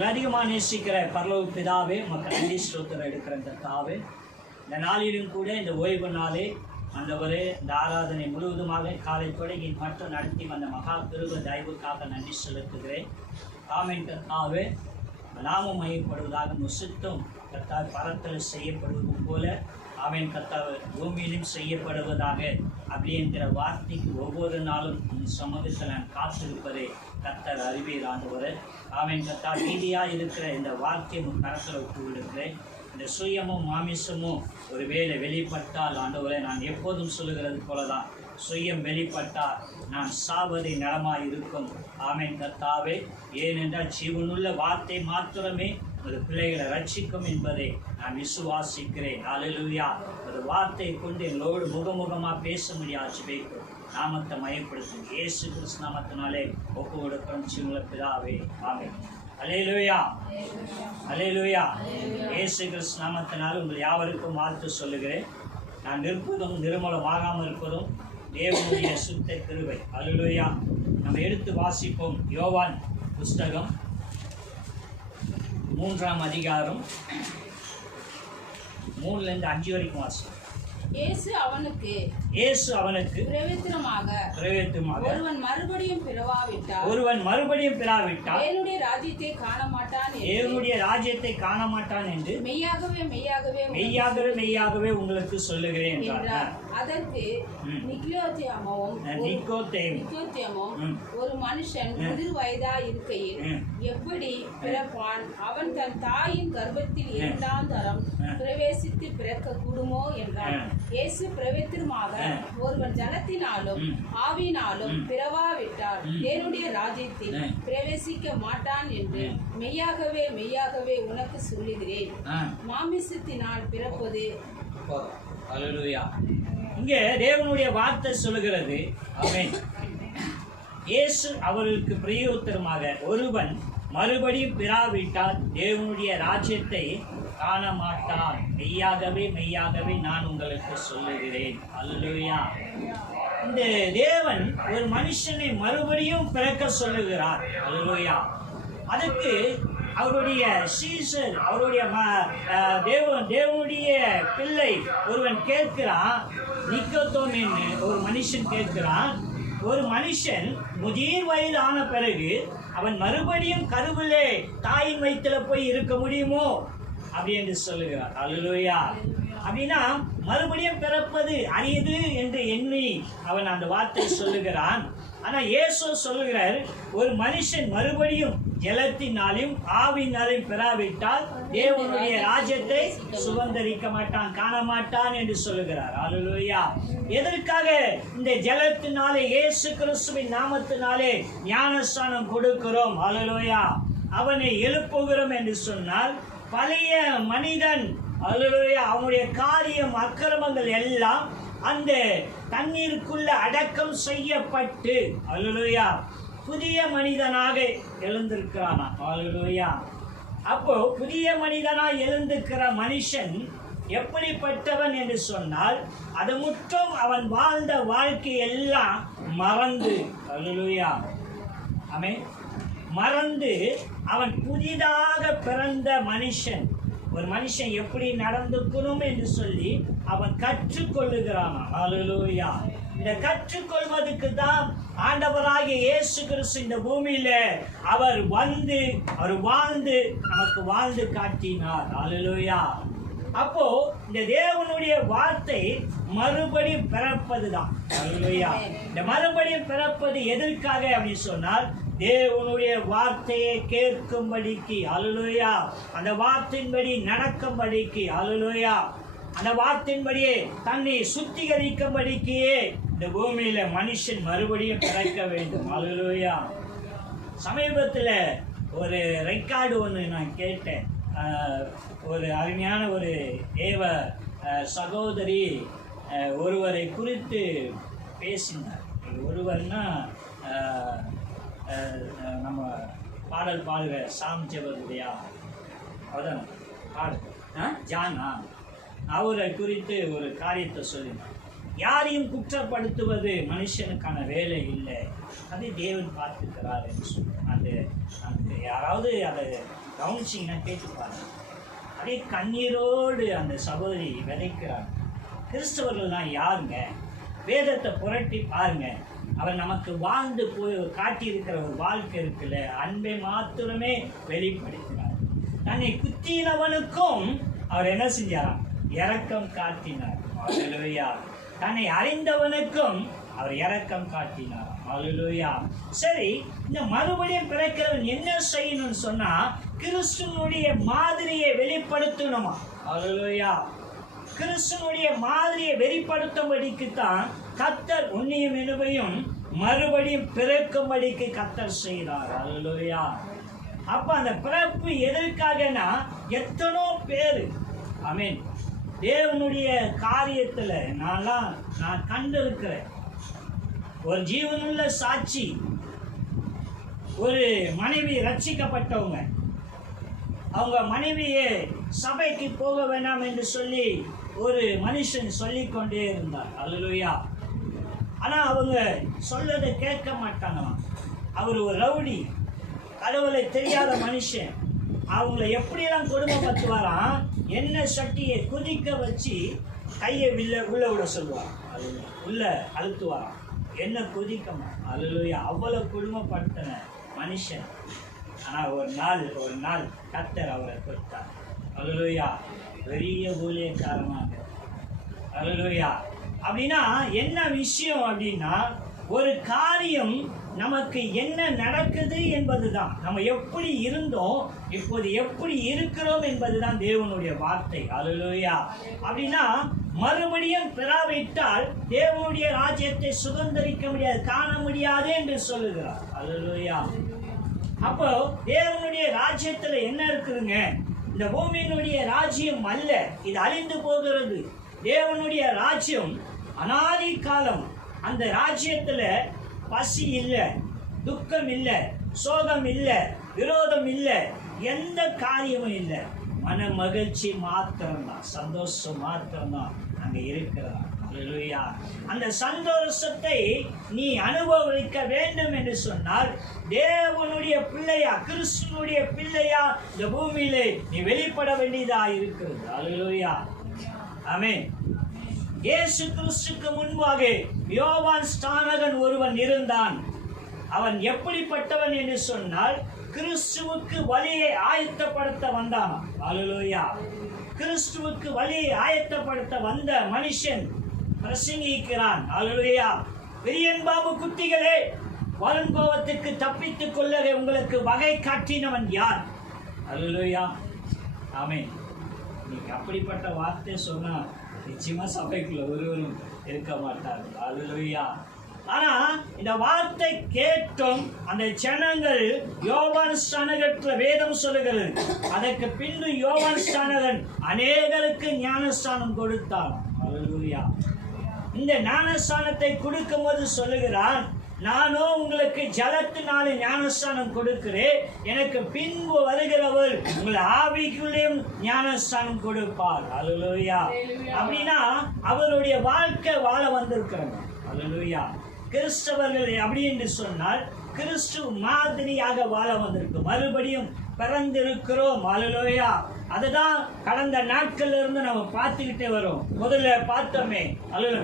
அதிகமாக நேசிக்கிற பரலோக பிதாவே, மக்கள் நன்றி ஸ்தோத்திரம் எடுக்கிற இந்த தாவே, இந்த நாளிலும் கூட இந்த ஓய்வு நாளே ஆண்டவரே, இந்த ஆராதனை முழுவதுமாக காலை தொடங்கி மட்டும் நடத்தி வந்த மகா கிருபை தயவுக்காக நன்றி செலுத்துகிறேன். ஆமென். கர்த்தாவே, நாமம் மையப்படுவதாக முசித்தும் கர்த்தாவே பரத்தில் செய்யப்படுவது போல ஆமென் கர்த்தாவே பூமியிலும் செய்யப்படுவதாக அப்படிங்கிற வார்த்தைக்கு ஒவ்வொரு நாளும் சமூகத்தில் நான் காத்திருப்பதை கர்த்தர் அறிவீர் ஆண்டவரே. ஆமென். கர்த்தாவே, நீதியாக இருக்கிற இந்த வார்த்தையை கரத்தில் விட்டு விடுகிறேன். இந்த சுயமும் மாமிசமும் ஒரு வேளை வெளிப்பட்டால் ஆண்டவரே, நான் எப்போதும் சொல்லுகிறது போல தான், சுயம் வெளிப்பட்டால் நான் சாவதை நலமாக இருக்கும். ஆமென் கர்த்தாவே. ஏனென்றால் ஜீவனுள்ள வார்த்தை மாத்திரமே ஒரு பிள்ளைகளை ரட்சிக்கும் என்பதை நான் விசுவாசிக்கிறேன். அல்லேலூயா. ஒரு வார்த்தையை கொண்டு எங்களோடு முகமுகமாக பேச முடியாது. ஜெபிக்கிறோம். நாமத்தை மையப்படுத்தும் இயேசு கிறிஸ்து நாமத்தினாலே ஒப்பு கொடுக்கிறோம் ஜீவனுள்ள பிதாவே. ஆமென். அல்லேலூயா, அல்லேலூயா. இயேசு கிறிஸ்து நாமத்தினால் உங்கள் யாவருக்கும் வாழ்த்து சொல்லுகிறேன். நான் நிற்பதும் நிர்மலமாகாமல் இருப்பதும் தேவனுடைய சுத்த கிருபை. அல்லேலூயா. நம்ம எடுத்து வாசிப்போம். யோவான் புஸ்தகம் 3ஆம் அதிகாரம் 3லிருந்து 5 வரைக்கும் வாசிப்போம். இயேசு அவனுக்கு பிரவேத்திரமாக ஒருவன் மறுபடியும் பிறவாவிட்டால் தேவனுடைய ராஜ்யத்தை காண மாட்டான் என்று மெய்யாகவே உங்களுக்கு சொல்லுகிறேன் என்றார். அதற்கு நிக்கோதேமும் ஒரு மனுஷன் முதிர் வயதா இருக்கையில் எப்படி பிறப்பான்? அவன் தன் தாயின் கர்ப்பத்தில் 2ஆம் தரம் பிரவேசித்து பிறக்க கூடுமோ என்றான். இயேசு பிரவேத்திரமாக ஒருவன் ஜலத்தினாலும் ஆவியினாலும் பிறவாவிட்டால் தேவனுடைய ராஜ்யத்தில் பிரவேசிக்க மாட்டான் என்று மெய்யாகவே உனக்கு சொல்லுகிறேன். மாமிசத்தினால் பிறப்பது. அல்லேலூயா. இங்கே தேவனுடைய வார்த்தை சொல்லுகிறது. ஆமென். இயேசு அவர்களுக்கு பிரயோத்தரமாக ஒருவன் மறுபடியும் பிறாவிட்டால் தேவனுடைய ராஜ்யத்தை காண மாட்டான். மெய்யாகவே நான் உங்களுக்கு சொல்லுகிறேன். அல்லேலூயா. இந்த தேவன் ஒரு மனுஷனை மறுபடியும் பிறக்க சொல்லுகிறார். அல்லேலூயா. அதுக்கு அவருடைய சீசர், அவருடைய தேவனுடைய பிள்ளை ஒருவன் கேட்கிறான். நிக்கோதேம் ஒரு மனுஷன் கேட்கிறான், ஒரு மனுஷன் முதிர் வயது ஆன பிறகு அவன் மறுபடியும் கருவிலே தாயின் வயிற்றில் போய் இருக்க முடியுமோ அப்படி என்று சொல்லுகிறார். அல்லேலூயா. அப்படின்னா மறுபடியும் பிறப்பது அரியது என்று எண்ணி அவன் அந்த வார்த்தை சொல்லுகிறான். ஆனால் இயேசு சொல்லுகிறார், ஒரு மனுஷன் மறுபடியும் ஜலத்தினாலும் ஆவியினாலும் பெறாவிட்டால் தேவனுடைய ராஜ்யத்தை சுதந்தரிக்க மாட்டான், காண மாட்டான் என்று சொல்லுகிறார். அல்லேலூயா. எதற்காக இந்த ஜலத்தினாலே இயேசு கிறிஸ்துவின் நாமத்தினாலே ஞானஸ்நானம் கொடுக்கிறோம்? அல்லேலூயா. அவனை எழுப்புகிறோம் என்று சொன்னால் பழைய மனிதன், அல்லேலூயா, அவனுடைய காரியம் அக்கிரமங்கள் எல்லாம் அந்த தண்ணீருக்குள்ள அடக்கம் செய்யப்பட்டு, அல்லேலூயா, புதிய மனிதனாக எழுந்திருக்கிறானா. அல்லேலூயா. அப்போ புதிய மனிதனாக எழுந்திருக்கிற மனுஷன் எப்படிப்பட்டவன் என்று சொன்னால், அது மட்டும் அவன் வாழ்ந்த வாழ்க்கை எல்லாம் மறந்து, அல்லேலூயா, ஆமென், மறந்து அவன் புதிதாக பிறந்த மனுஷன். ஒரு மனுஷன் எப்படி நடந்துக்கணும் என்று சொல்லி அவன் கற்றுக்கொள்ளுகிறான். அல்லேலூயா. இந்த கற்றுக்கொள்வதற்கு தான் ஆண்டவராகிய இயேசு கிறிஸ்து இந்த பூமியில அவர் வாழ்ந்து நமக்கு வாழ்ந்து காட்டினார். அல்லேலூயா. அப்போ இந்த தேவனுடைய வார்த்தை மறுபடியும் பிறப்பது தான். அல்லேலூயா. இந்த மறுபடியும் பிறப்பது எதற்காக அப்படின்னு சொன்னால், தேவனுடைய வார்த்தையை கேட்கும்படிக்கு. அல்லேலூயா. அந்த வார்த்தையின்படி நடக்கும்படிக்கு. அல்லேலூயா. அந்த வார்த்தையின்படியே தன்னை சுத்திகரிக்கும்படிக்கே இந்த பூமியில மனுஷன் மறுபடியும் பிறக்க வேண்டும். அல்லேலூயா. சமீபத்தில் ஒரு ரெக்கார்டு ஒன்று நான் கேட்டேன். ஒரு அருமையான ஒரு தேவ சகோதரி ஒருவரை குறித்து பேசினார். ஒருவர்னா நம்ம பாடல் பாடுற சாம் ஜெபருடையா அவதான் பாடு ஜானா, அவரை குறித்து ஒரு காரியத்தை சொல்லினார். யாரையும் குற்றப்படுத்துவது மனுஷனுக்கான வேலை இல்லை, அதை தேவன் பார்த்துக்கிறார் என்று சொல்லுவார். அந்த அந்த யாராவது அதை கவனிச்சிங்கன்னா கேட்டுப்பாங்க. அப்படியே கண்ணீரோடு அந்த சகோதரி விதைக்கிறாங்க. கிறிஸ்தவர்கள்லாம் யாருங்க? வேதத்தை புரட்டி பாருங்க. அவர் நமக்கு வாழ்ந்து போய் காட்டியிருக்கிற ஒரு வாழ்க்கை இருக்குல்ல, அன்பை மாத்திரமே வெளிப்படுத்தினார். தன்னை குத்தினவனுக்கும் அவர் என்ன செஞ்சாராம்? இரக்கம் காட்டினார். அல்லேலூயா. தன்னை அறிந்தவனுக்கும் அவர் இரக்கம் காட்டினார். அல்லேலூயா. சரி, இந்த மறுபடியும் பிறக்கிறவன் என்ன செய்யணும்னு சொன்னா, கிறிஸ்துவனுடைய மாதிரியை வெளிப்படுத்தணுமா? அல்லேலூயா. கிறிஸ்துவனுடைய மாதிரியை வெளிப்படுத்தும்படிக்குத்தான் கர்த்தர் உன்னையும் என்னையும் மறுபடியும் பிறக்கும்படிக்கு கர்த்தர் செய்கிறார். அல்லேலூயா. அப்ப அந்த பிறப்பு எதற்காகனா, எத்தனோ பேர் ஆமென் தேவனுடைய காரியத்துல நான் கண்டிருக்கிறேன். ஒரு ஜீவனுள்ள சாட்சி, ஒரு மனைவி ரட்சிக்கப்பட்டவங்க, அவங்க மனைவியே சபைக்கு போக வேண்டாம் என்று சொல்லி ஒரு மனுஷன் சொல்லிக்கொண்டே இருந்தார். அல்லேலூயா. ஆனா அவங்க சொல்லதை கேட்க மாட்டாங்களாம். அவர் ஒரு ரவுடி, கடவுளை தெரியாத மனுஷன். அவங்கள எப்படியெல்லாம் கொடுமைப்படுத்துவாராம், எண்ணெய் சட்டியை குதிக்க வச்சு கையை உள்ள விட சொல்லுவார். உள்ள அழுத்துவாராம், என்ன கொதிக்கமா. அல்லேலூயா. அவ்வளவு கொடுமைப்படுத்தின மனுஷன். ஆனால் ஒரு நாள் கர்த்தர் அவரை கொடுத்தார். அல்லேலூயா. பெரிய ஊழியக்காரமாக. அல்லேலூயா. அப்படின்னா என்ன விஷயம் அப்படின்னா, ஒரு காரியம் நமக்கு என்ன நடக்குது என்பதுதான். நம்ம எப்படி இருந்தோம், இப்போது எப்படி இருக்கிறோம் என்பதுதான் தேவனுடைய வார்த்தை. அல்லேலூயா. அப்படின்னா மறுபடியும் பெறாவிட்டால் தேவனுடைய ராஜ்யத்தை சுதந்திரிக்க முடியாது, காண முடியாது என்று சொல்லுகிறார். அல்லேலூயா. அப்போ தேவனுடைய ராஜ்யத்துல என்ன இருக்குதுங்க? இந்த பூமியினுடைய ராஜ்யம் அல்ல, இது அழிந்து போகிறது. தேவனுடைய ராஜ்யம் அநாதி காலம். அந்த ராஜ்யத்துல பசி இல்லை, துக்கம் இல்லை, சோகம் இல்லை, விரோதம் இல்லை, எந்த காரியமும் இல்லை. மன மகிழ்ச்சி மாத்திரம்தான், சந்தோஷம் மாத்திரம்தான் அங்க இருக்கிறார். அல்லேலூயா. அந்த சந்தோஷத்தை நீ அனுபவிக்க வேண்டும் என்று சொன்னால் தேவனுடைய பிள்ளையா, கிறிஸ்துவனுடைய பிள்ளையா இந்த பூமியிலே நீ வெளிப்பட வேண்டியதா இருக்கிறது. அல்லேலூயா. ஆமென். இயேசு கிறிஸ்துக்கு முன்பாக யோவான் ஸ்நானகன் ஒருவன் இருந்தான். அவன் எப்படிப்பட்டவன் என்று சொன்னால், கிறிஸ்துவுக்கு வழியை ஆயத்தப்படுத்த வந்தான். அல்லேலூயா. கிறிஸ்துவுக்கு வழியை ஆயத்தப்படுத்த வந்த மனுஷன் பிரசங்கிக்கிறான். அல்லேலூயா. பெரியன் பாபு குட்டிகளே, வருங்கோவத்துக்கு தப்பித்துக் கொள்ளவே உங்களுக்கு வகை காட்டினவன் யார்? அல்லேலூயா. ஆமென். நீங்க அப்படிப்பட்ட வார்த்தை சொன்னா நிச்சயமா சபைக்குள்ள ஒருவரும் இருக்க மாட்டார்கள். அல்லேலூயா. ஆனா இந்த வார்த்தை கேட்டும் அந்த ஜனங்கள் யோவான் ஸ்நானகத்துல வேதம் சொல்லுகிறது, அதற்கு பின்பு யோவான் ஸ்நானகன் அநேகருக்கு ஞானஸ்தானம் கொடுத்தான். அல்லேலூயா. இந்த ஞானஸ்தானத்தை கொடுக்கும் போது சொல்லுகிறான், நானோ உங்களுக்கு ஜலத்தினாலே ஞானஸ்தானம் கொடுக்கிறேன், எனக்கு பின்பு வருகிறவர் உங்கள் ஆவிக்குள்ளேயும் ஞானஸ்தானம் கொடுப்பார். அல்லேலூயா. அப்படின்னா அவருடைய வாழ்க்கை வாழ வந்திருக்கிறாங்க. அல்லேலூயா. கிறிஸ்தவர்கள் அப்படி என்று சொன்னால் கிறிஸ்து மாதிரியாக வாழ வந்திருக்கும், மறுபடியும் பிறந்திருக்கிறோம். அல்லேலூயா. அதுதான் கடந்த நாட்கள்ல இருந்து நம்ம பார்த்துக்கிட்டே வரோம். முதல்ல பார்த்தோமே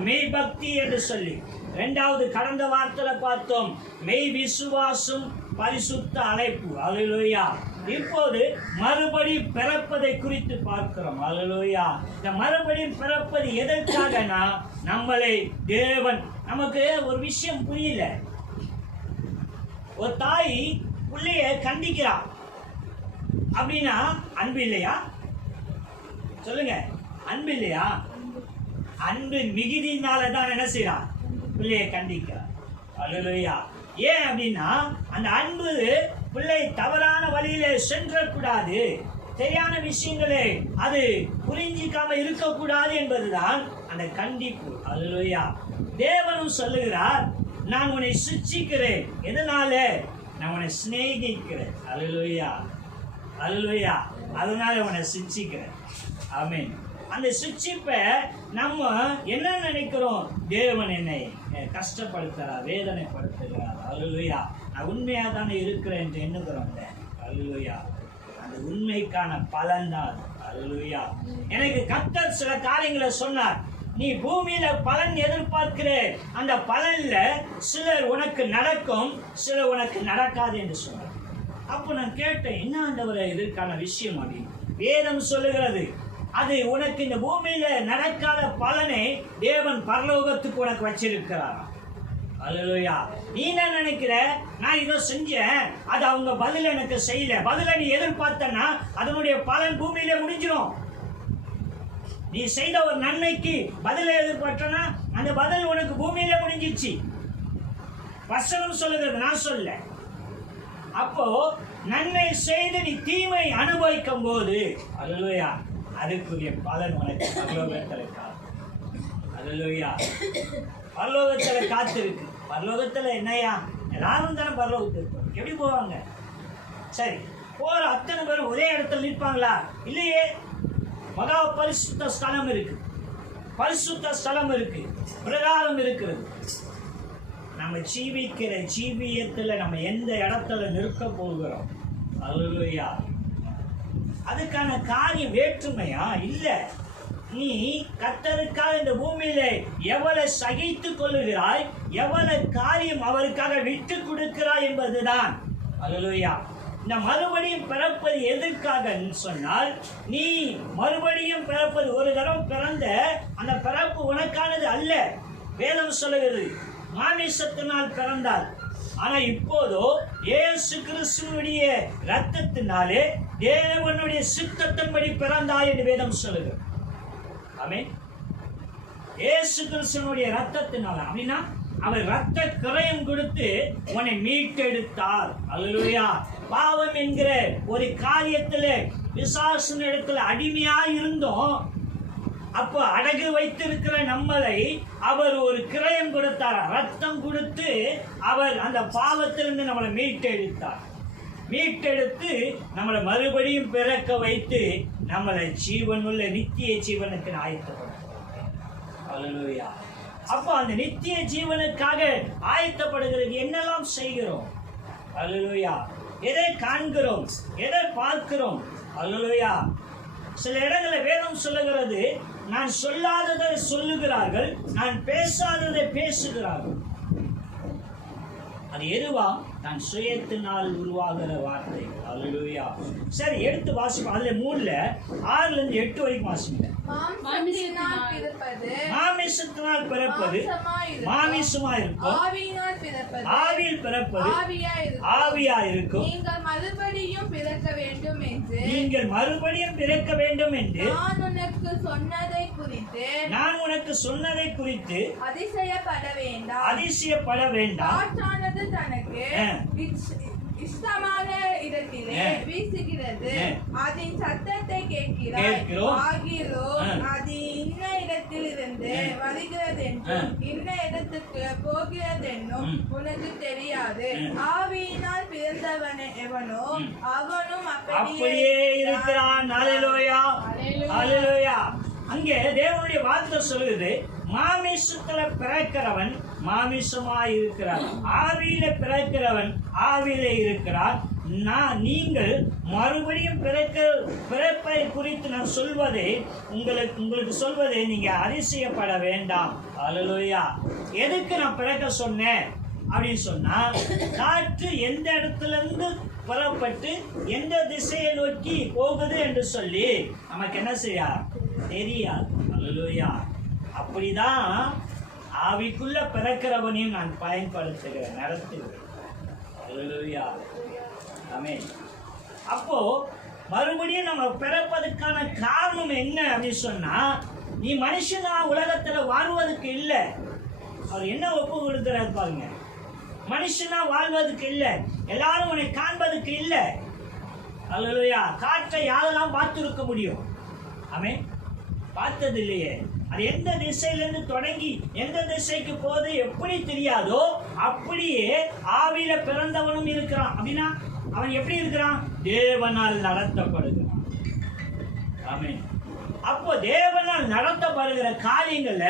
மெய் பக்தி என்று சொல்லி, இரண்டாவது கடந்த வாரத்துல பார்த்தோம் மெய் விசுவாசம், பரிசுத்த அழைப்பு. அல்லேலூயா. இப்போது மறுபடியும் பிறப்பதை குறித்து பார்க்கிறோம். அல்லேலூயா. இந்த மறுபடியும் பிறப்பது எதற்காகனா, நம்மளை தேவன், நமக்கு ஒரு விஷயம் புரியல. ஒரு தாய் பிள்ளைய கண்டிக்கிறா அப்படின்னா அன்பு இல்லையா? சொல்லுங்க, அன்பு இல்லையா? அன்பு மிகுதினாலதான் என்ன செய்யறான்? பிள்ளையை கண்டிக்கிறான். அல்லேலூயா. ஏன் அப்படின்னா அந்த அன்பு பிள்ளை தவறான வழியில சென்றக்கூடாது, சரியான விஷயங்களே அது புரிஞ்சிக்காம இருக்கக்கூடாது என்பதுதான் அந்த கண்டிப்பு. அல்லேலூயா. தேவனும் சொல்லுகிறார், நான் உன்னை சிட்சிக்கிறேன். எதனால? நான் உன்னை சிநேகிக்கிறேன். அல்லேலூயா. அல்லேலூயா. அதனால உன்னை சிட்சிக்கிறேன். ஆமென். அந்த சிட்சிப்பை நம்ம என்ன நினைக்கிறோம்? தேவன் என்னை கஷ்டப்படுத்துகிறார், வேதனைப்படுத்துகிறார். அல்லேலூயா. நான் உண்மையாக தானே இருக்கிறேன் என்று எண்ணுகிறோம்ல. அல்லேலூயா. அந்த உண்மைக்கான பலன் தான். அல்லேலூயா. எனக்கு கர்த்தர் சில காரியங்களை சொன்னார். நீ பூமியில பலன் எதிர்பார்க்கிற அந்த பலன்ல சிலர் உனக்கு நடக்கும், சிலர் உனக்கு நடக்காது என்று சொன்னார். அப்போ நான் கேட்டேன், என்ன ஆண்டவரே இதற்கான விஷயம் அப்படின்னு. வேதம் சொல்லுகிறது, அது உனக்கு இந்த பூமியில நடக்காத பலனை தேவன் பரலோகத்துக்கு உனக்கு வச்சிருக்கிறார். அல்லேலூயா. நீ என்ன நினைக்கிற, நான் இதை செஞ்சேன், அது அவங்க பதில் எனக்கு செய்யல, பதில நீ எதிர்பார்த்தனா அதனுடைய பலன் பூமியில முடிஞ்சிடும். நீ செய்த ஒரு நன்மைக்கு பதில எதிர்பார்த்தனா அந்த பதில் உனக்கு பூமியில முடிஞ்சிச்சு. வசனம் சொல்லுகிறது, நான் சொல்ல. அப்போ நன்மை செய்து நீ தீமை அனுபவிக்கும் போது அல்லேலூயா அதுக்குரிய பலன் உனக்கு பரலோகத்துல காத்து. அல்லேலூயா. பரலோகத்துல காத்திருக்கு. பரலோகத்துல என்னையா, எல்லாரும் தானே பரலோகத்துக்கு எப்படி போவாங்க? சரி, போற அத்தனை பேரும் ஒரே இடத்துல நிற்பாங்களா? இல்லையே. மகா பரிசுத்த ஸ்தலம் இருக்கு, பரிசுத்த ஸ்தலம் இருக்கு, பிரகாரம் இருக்கிறது. நம்ம ஜீவிக்கிற ஜீவியத்துல நம்ம எந்த இடத்துல நிற்க போகிறோம்? அல்லேலூயா. அதுக்கான காரியம் வேற்றுமையா? இல்ல. நீ கர்த்தருக்காக இந்த பூமியில எவ்வளவு சகித்து கொள்ளுகிறாய், எவ்வளவு காரியம் அவருக்காக விட்டு கொடுக்கிறாய் என்பதுதான். அல்லேலூயா. இந்த மறுபடியும் பிறப்பது எதற்காக சொன்னால், நீ மறுபடியும் பிறப்பது, ஒரு தடவை பிறந்த அந்த பிறப்பு உனக்கானது அல்ல. வேதம் சொல்லுகிறது, மாமிசத்தினால் பிறந்தார். ஆனா இப்போதோ இயேசு கிறிஸ்துவினுடைய இரத்தத்தினாலே தேவனுடைய சித்தத்தின்படி பிறந்தாய் என்று வேதம் சொல்லுகிறது. ஆமென். இயேசு கிறிஸ்துவினுடைய இரத்தத்தினால, அப்படின்னா அவர் இரத்த கிரயம் கொடுத்து உன்னை மீட்டெடுத்தார். அல்லேலூயா. பாவம் என்கிற ஒரு காரியத்துல பிசாசின் இடத்துல அடிமையா இருந்தோம். அப்போ அடகு வைத்திருக்கிற நம்மளை அவர் ஒரு கிரயம் கொடுத்தார், ரத்தம் கொடுத்து அவர் அந்த பாவத்திலிருந்து நம்மளை மீட்டெடுத்தார். மீட்டெடுத்து நம்மளை மறுபடியும் பிறக்க வைத்து நம்மளை ஜீவனுள்ள நித்திய ஜீவனுக்கு ஆயத்தப்படுத்தார். அல்லேலூயா. அப்போ அந்த நித்திய ஜீவனுக்காக ஆயத்தப்படுகிறது என்னெல்லாம் செய்கிறோம்? அல்லேலூயா. எதை காண்கிறோம், எதை பார்க்கிறோம்? அல்லேலூயா. சில இடங்களில் வேதம் சொல்லுகிறது, நான் சொல்லாததை சொல்லுகிறார்கள், நான் பேசாததை பேசுகிறார்கள். அது எதுவா? நான் சுயத்தினால் உருவாகிற வார்த்தை. அல்லேலூயா. சரி, எடுத்து வாசிப்போம். அதுல 3ல 6ல இருந்து 8 வரைக்கும் வாசிங்க. மாமிசத்தினால் பிறப்பது மாமிசமா இருக்கும், ஆவியில் பிறப்பது ஆவியா இருக்கும். நீங்கள் மறுபடியும் பிறக்க வேண்டும் என்று நான் உனக்கு சொன்னதை குறித்து அதிசயப்பட வேண்டாம். காற்றானது தனக்கு இஷ்டமான இடத்திலே வீசுகிறது, அதன் சத்தத்தை கேட்கிறோம். ஆகிலும் அது இன்ன இடத்திலிருந்து வருகிறதென்றும் இன்ன இடத்துக்கு போகிறதென்றும் உனக்கு தெரியாது. ஆவியினால் பிறந்தவன் எவனோ அவனும் அப்படியே இருக்கிறான். அல்லேலூயா. அல்லேலூயா. அங்கே தேவனுடைய வார்த்தை சொல்லுது, மாமிசத்துல பிறக்கிறவன் மாமிசமாய் இருக்கிறான், ஆவியில பிறக்கிறவன் ஆவியில இருக்கிறான். நீங்கள் மறுபடியும் பிறப்பை குறித்து நான் சொல்வதே உங்களுக்கு சொல்வதே நீங்க அதிசயப்பட வேண்டாம். அல்லேலூயா. எதுக்கு நான் பிறக்க சொன்னேன் அப்படின்னு சொன்னா, காற்று எந்த இடத்துல இருந்து புறப்பட்டு எந்த திசையை நோக்கி போகுது என்று சொல்லி நமக்கு என்ன செய்ய தெரியாது. அல்லேலூயா. அப்படிதான் ஆவிக்குள்ள பிறக்கிறவனையும் நான் பயன்படுத்துகிறேன், நடத்துகிறேன். அல்லேலூயா. ஆமென். அப்போ மறுபடியும் நம்ம பிறப்பதற்கான காரணம் என்ன அப்படின்னு சொன்னா, நீ மனுஷனா உலகத்துல வாழ்வதற்கு இல்லை. அவர் என்ன ஒப்பு கொடுக்கிறார் பாருங்க. மனுஷனா வாழ்வதற்கு இல்லை, எல்லாரும் உன்னை காண்பதற்கு இல்லை. அல்லேலூயா. காற்றை யாரெல்லாம் பார்த்திருக்க முடியும்? ஆமென். பார்த்தது இல்லையே. அது எந்த திசையிலிருந்து தொடங்கி எந்த திசைக்கு போது எப்படி தெரியாதோ அப்படியே ஆவியில பிறந்தவனும் இருக்கிறான். அப்படின்னா அவன் எப்படி இருக்கிறான்? தேவனால் நடத்தப்படுகிறான். ஆமென். அப்போ தேவனால் நடத்தப்படுகிற காரியங்கள்ல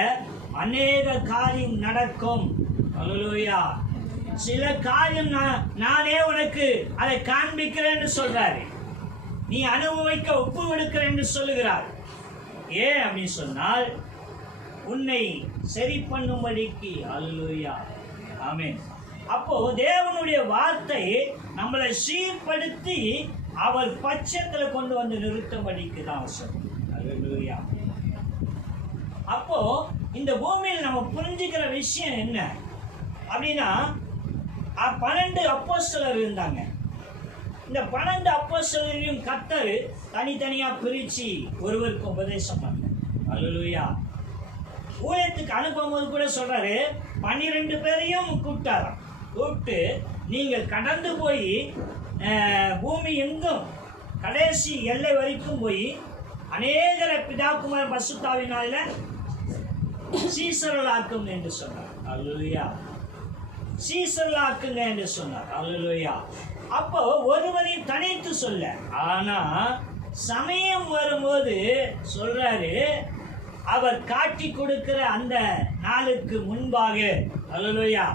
அநேக காரியம் நடக்கும். அல்லேலூயா. சில காரியம் நானே உனக்கு அதை காண்பிக்கிறேன்னு சொல்றாரு. நீ அனுபவிக்க ஒப்பு கொடுக்கிறேன் என்று சொல்லுகிறார். ஏன் அப்படின்னு சொன்னால் உன்னை சரி பண்ணும்படிக்கு. அல்லேலூயா, ஆமென். அப்போ தேவனுடைய வார்த்தை நம்மளை சீர்படுத்தி அவர் பட்சத்துல கொண்டு வந்து நிறுத்தும்படிக்கு தான் அவசியம். அல்லேலூயா. அப்போ இந்த பூமியில் நம்ம புரிஞ்சுக்கிற விஷயம் என்ன அப்படின்னா, 12 அப்போஸ்தலர் இருந்தாங்க. இந்த 12 அப்போஸ்தலரையும் கர்த்தர் தனித்தனியா பிரிச்சு ஒருவருக்கு உபதேசம் பண்ண. அல்லேலூயா. ஊழியத்துக்கு அனுப்பும்போது கூட சொல்றாரு, 12 பேரையும் கூப்பிட்டு நீங்கள் கடந்து போய் பூமி எங்கும் கடைசி எல்லை வரைக்கும் போய் அநேகரை பிதாகுமார் பசுத்தாவினால சீசர்களாக்கும் என்று சொன்னார். அல்லேலூயா. சீசர்களாக்குங்க என்று சொன்னார். அல்லேலூயா. அப்போ ஒருவரை தனித்து சொல்ல, ஆனா சமயம் வரும்போது சொல்றாரு, அவர் காட்டி கொடுக்கிற அந்த நாளுக்கு முன்பாக, அல்லேலூயா,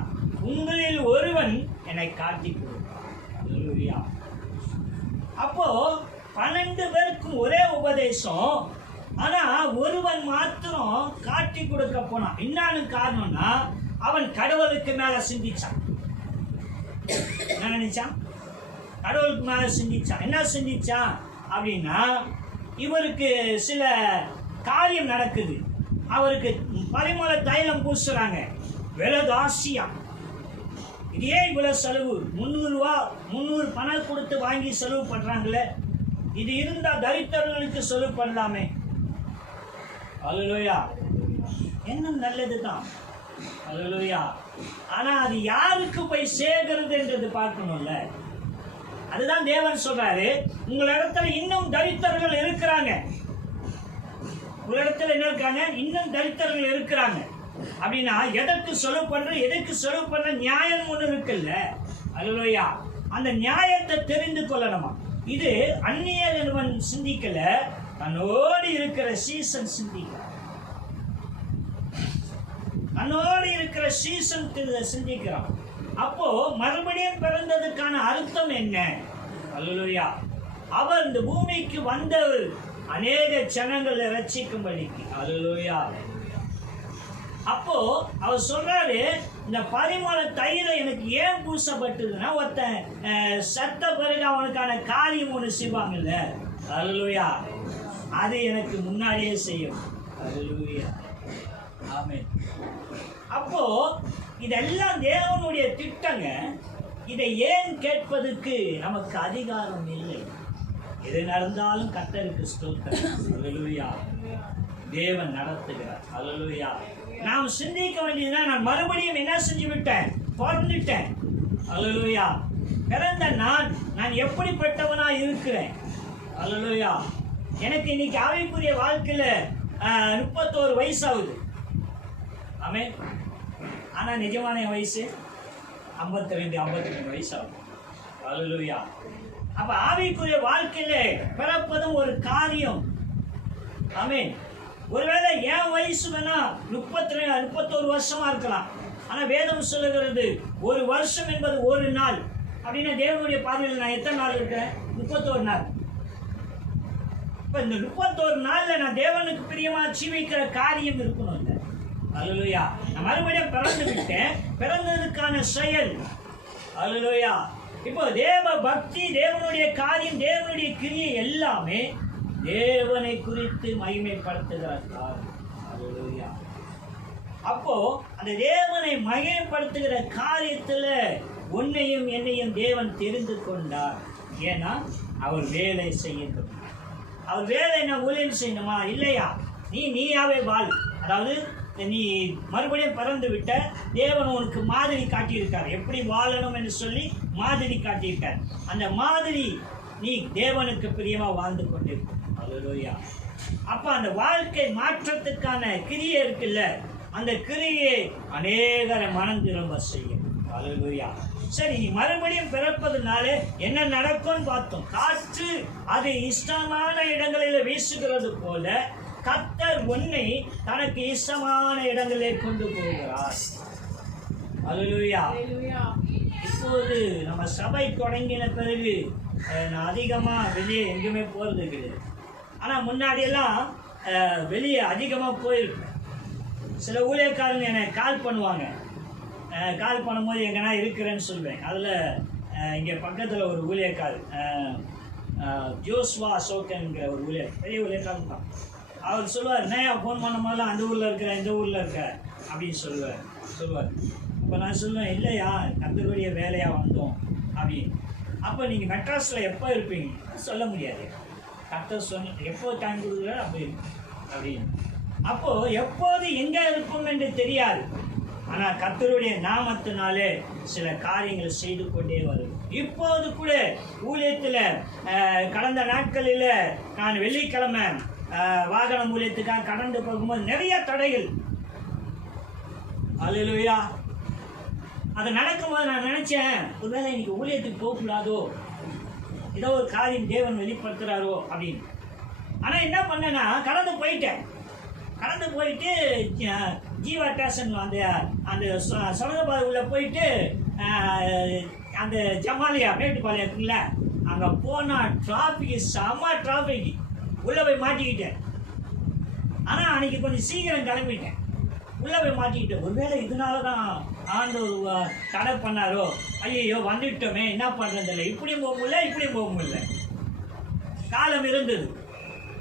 உங்களில் ஒருவன் என்னை காட்டி கொடுப்பார். அல்லேலூயா. அப்போ 12 பேருக்கும் ஒரே உபதேசம், ஆனா ஒருவன் மாத்திரம் காட்டி கொடுக்க போனான். என்னன்னு காரணம்னா, அவன் கடவுளுக்கு மேல சிந்திச்சான். என்ன நினைச்சான்? கடவுளுக்கு மேல சிந்திச்சான். என்ன சிந்திச்சான் அப்படின்னா, இவருக்கு சில காரியம் நடக்குது, அவருக்கு பரிமள தைலம் பூசுறாங்க, விலை ஜாஸ்தியா, இது ஏன் இவ்வளவு செலவு? 300 ரூபா 300 பணம் கொடுத்து வாங்கி செலவு பண்றாங்களே, இது இருந்தா தரித்திரர்களுக்கு செலவு பண்ணலாமே. அல்லேலூயா. என்ன நல்லதுதான். அல்லேலூயா. ஆனா அது யாருக்கு போய் சேர்கிறது என்றது பார்க்கணும்ல. அதுதான் தேவன் சொல்றாரு, உங்களிடத்துல இன்னும் தரித்திரர்கள் இருக்கிறாங்க. உங்களிடத்துல என்ன இருக்காங்க? இன்னும் தரித்திரர்கள் இருக்கிறாங்க. அப்படின்னா எதற்கு செலவு பண்ற, எதற்கு செலவு பண்ண நியாயம் ஒண்ணு இருக்குல்ல. அல்லேலூயா. அந்த நியாயத்தை தெரிந்து கொள்ளணுமா. இது அந்நியன் சிந்திக்கல, தன்னோடு இருக்கிற சீசன் சிந்திக்கிறான். தன்னோடு இருக்கிற சீசன் சிந்திக்கிறான். அப்போ மறுபடியும் பிறந்ததுக்கான அர்த்தம் என்ன? அல்லேலூயா. அவர் இந்த பூமிக்கு வந்தவர் அநேக ஜனங்களை ரட்சிக்கும்படிக்கு. அல்லேலூயா. அப்போ அவர் சொல்றாரு, இந்த பரிமள தைலம் எனக்கு ஏன் பூசப்பட்டதுன்னா, ஒருத்தன் சத்த பிறகு அவனுக்கான காரியம் ஒன்று செய்வாங்கல்ல. அல்லேலூயா. அது எனக்கு முன்னாடியே செய்யும். அல்லேலூயா. ஆமென். அப்போ இதெல்லாம் தேவனுடைய திட்டங்க. இதை ஏன் கேட்பதற்கு நமக்கு அதிகாரம் இல்லை. எது நடந்தாலும் கர்த்தருக்கு ஸ்தோத்திரம். அல்லேலூயா. தேவன் நடத்துகிறார். அல்லேலூயா. நாம் சிந்திக்க வேண்டியதுன்னா, நான் மறுபடியும் என்ன செஞ்சு விட்டேன்? பிறந்துட்டேன். அல்லேலூயா. பிறந்த நான் எப்படிப்பட்டவனா இருக்கிறேன். அல்லேலூயா. எனக்கு இன்னைக்கு ஆவிக்குரிய வாழ்க்கையில 31 வயசு ஆகுது. ஆமென். ஆனா நிஜமான வயசு 52 வயசு ஆகுது. அல்லேலூயா. அப்ப ஆவிக்குரிய வாழ்க்கையில பிறப்பதும் ஒரு காரியம். ஆமென். ஒருவேளை என் வயசு வேணா 31 வருஷமா இருக்கலாம். ஆனா வேதம் சொல்லுகிறது, ஒரு வருஷம் என்பது ஒரு நாள். அப்படின்னா தேவனுடைய பார்வையில் நான் எத்தனை நாள் இருக்கிறேன்? 31 நாள். இப்ப இந்த 31 நாள்ல நான் தேவனுக்கு பிரியமா ஜீவிக்கிற காரியம் இருக்கணும். இல்லை அல்லேலூயா. நான் மறுபடியும் பிறந்து விட்டேன். பிறந்ததுக்கான செயல். அல்லேலூயா. இப்போ தேவ பக்தி, தேவனுடைய காரியம், தேவனுடைய கிரியை எல்லாமே தேவனை குறித்து மகிமைப்படுத்துகிற காரியம். அல்லேலூயா. அப்போ அந்த தேவனை மகிமைப்படுத்துகிற காரியத்துல உன்னையும் என்னையும் தேவன் தெரிந்து கொண்டார். ஏன்னா அவர் வேலை செய்யணும். அவர் வேலை என்ன ஊழியம் செய்யணுமா? இல்லையா? நீயாவே வாழ். அதாவது நீ மறுபடியும் பிறந்து விட்ட, தேவன் உனக்கு மாதிரி காட்டியிருக்கார், எப்படி வாழணும் என்று சொல்லி மாதிரி காட்டியிருக்கார். அந்த மாதிரி நீ தேவனுக்கு பிரியமா வாழ்ந்து கொண்டிருக்க. அல்லேலூயா. அப்ப அந்த வாழ்க்கை மாற்றத்துக்கான கிரியை இருக்குல்ல, அந்த கிரியை அநேகரை மனம் திரும்ப செய்யும். அல்லேலூயா. சரி, மறுபடியும் பிறப்பதுனால என்ன நடக்கும்னு பார்த்தோம். காற்று அது இஷ்டமான இடங்களில் வீசுகிறது போல கர்த்தர் உன்னை தனக்கு இஷ்டமான இடங்களிலே கொண்டு போகிறார். அல்லேலூயா. இப்போது நம்ம சபை தொடங்கின பிறகு நான் அதிகமாக வெளியே எங்கேயுமே போகிறது கிடையாது. ஆனால் முன்னாடியெல்லாம் வெளியே அதிகமாக போயிருப்பேன். சில ஊழியக்காரங்க என்னை கால் பண்ணுவாங்க. கால் பண்ணும்போது எங்கன்னா இருக்கிறேன்னு சொல்லுவேன். அதில் இங்கே பக்கத்தில் ஒரு ஊழியக்காரர் ஜோஸ்வா அசோகன்கிற ஒரு ஊழியர், பெரிய ஊழியக்காரன் தான். அவர் சொல்லுவார், என்னையா ஃபோன் பண்ண மாதிரிலாம் அந்த ஊரில் இருக்கிற இந்த ஊரில் இருக்க அப்படின்னு சொல்லுவார். அப்போ நான் சொல்லுவேன், இல்லையா கர்த்தருடைய வேலையாக வந்தோம் அப்படின்னு. அப்போ நீங்கள் மெட்ராஸில் எப்போ இருப்பீங்க? சொல்ல முடியாது. கர்த்தர் எப்போ டைம் கொடுக்குறாரு அப்போ அப்படின்னு. அப்போது எப்போது எங்கே இருப்போம் என்று தெரியாது. ஆனால் கர்த்தருடைய நாமத்தினாலே சில காரியங்கள் செய்து கொண்டே வரும். இப்போது கூட ஊழியத்தில் கடந்த நாட்களில் நான் வெள்ளிக்கிழமை வாகன ஊழியத்துக்காக கடந்து போகும்போது நிறைய தடைகள். அல்லேலூயா. அது நடக்கும்போது நான் நினச்சேன், ஒருவேளை இன்னைக்கு ஊழியத்துக்கு போகக்கூடாதோ, ஏதோ ஒரு காரியம் தேவன் வெளிப்படுத்துகிறாரோ அப்படின்னு. ஆனால் என்ன பண்ணேன்னா கடந்து போயிட்டு ஜீவா ஸ்டேஷன் அந்த அந்த சடகபாதை உள்ள போயிட்டு அந்த ஜமாலியா மேட்டுப்பாளையம் இருக்குல்ல, அங்கே போனால் டிராஃபிக் செம்ம டிராஃபிக். உள்ளே போய் மாட்டிக்கிட்டேன். ஆனால் அன்றைக்கி கொஞ்சம் சீக்கிரம் கிளம்பிட்டேன். உள்ளே போய் மாட்டிக்கிட்டேன். ஒருவேளை இதனால தான் ஆண்டவர் தடை பண்ணாரோ, ஐயோ வந்துட்டோமே என்ன பண்ணுறதில்லை, இப்படியும் போக முடியல காலம் இருந்தது.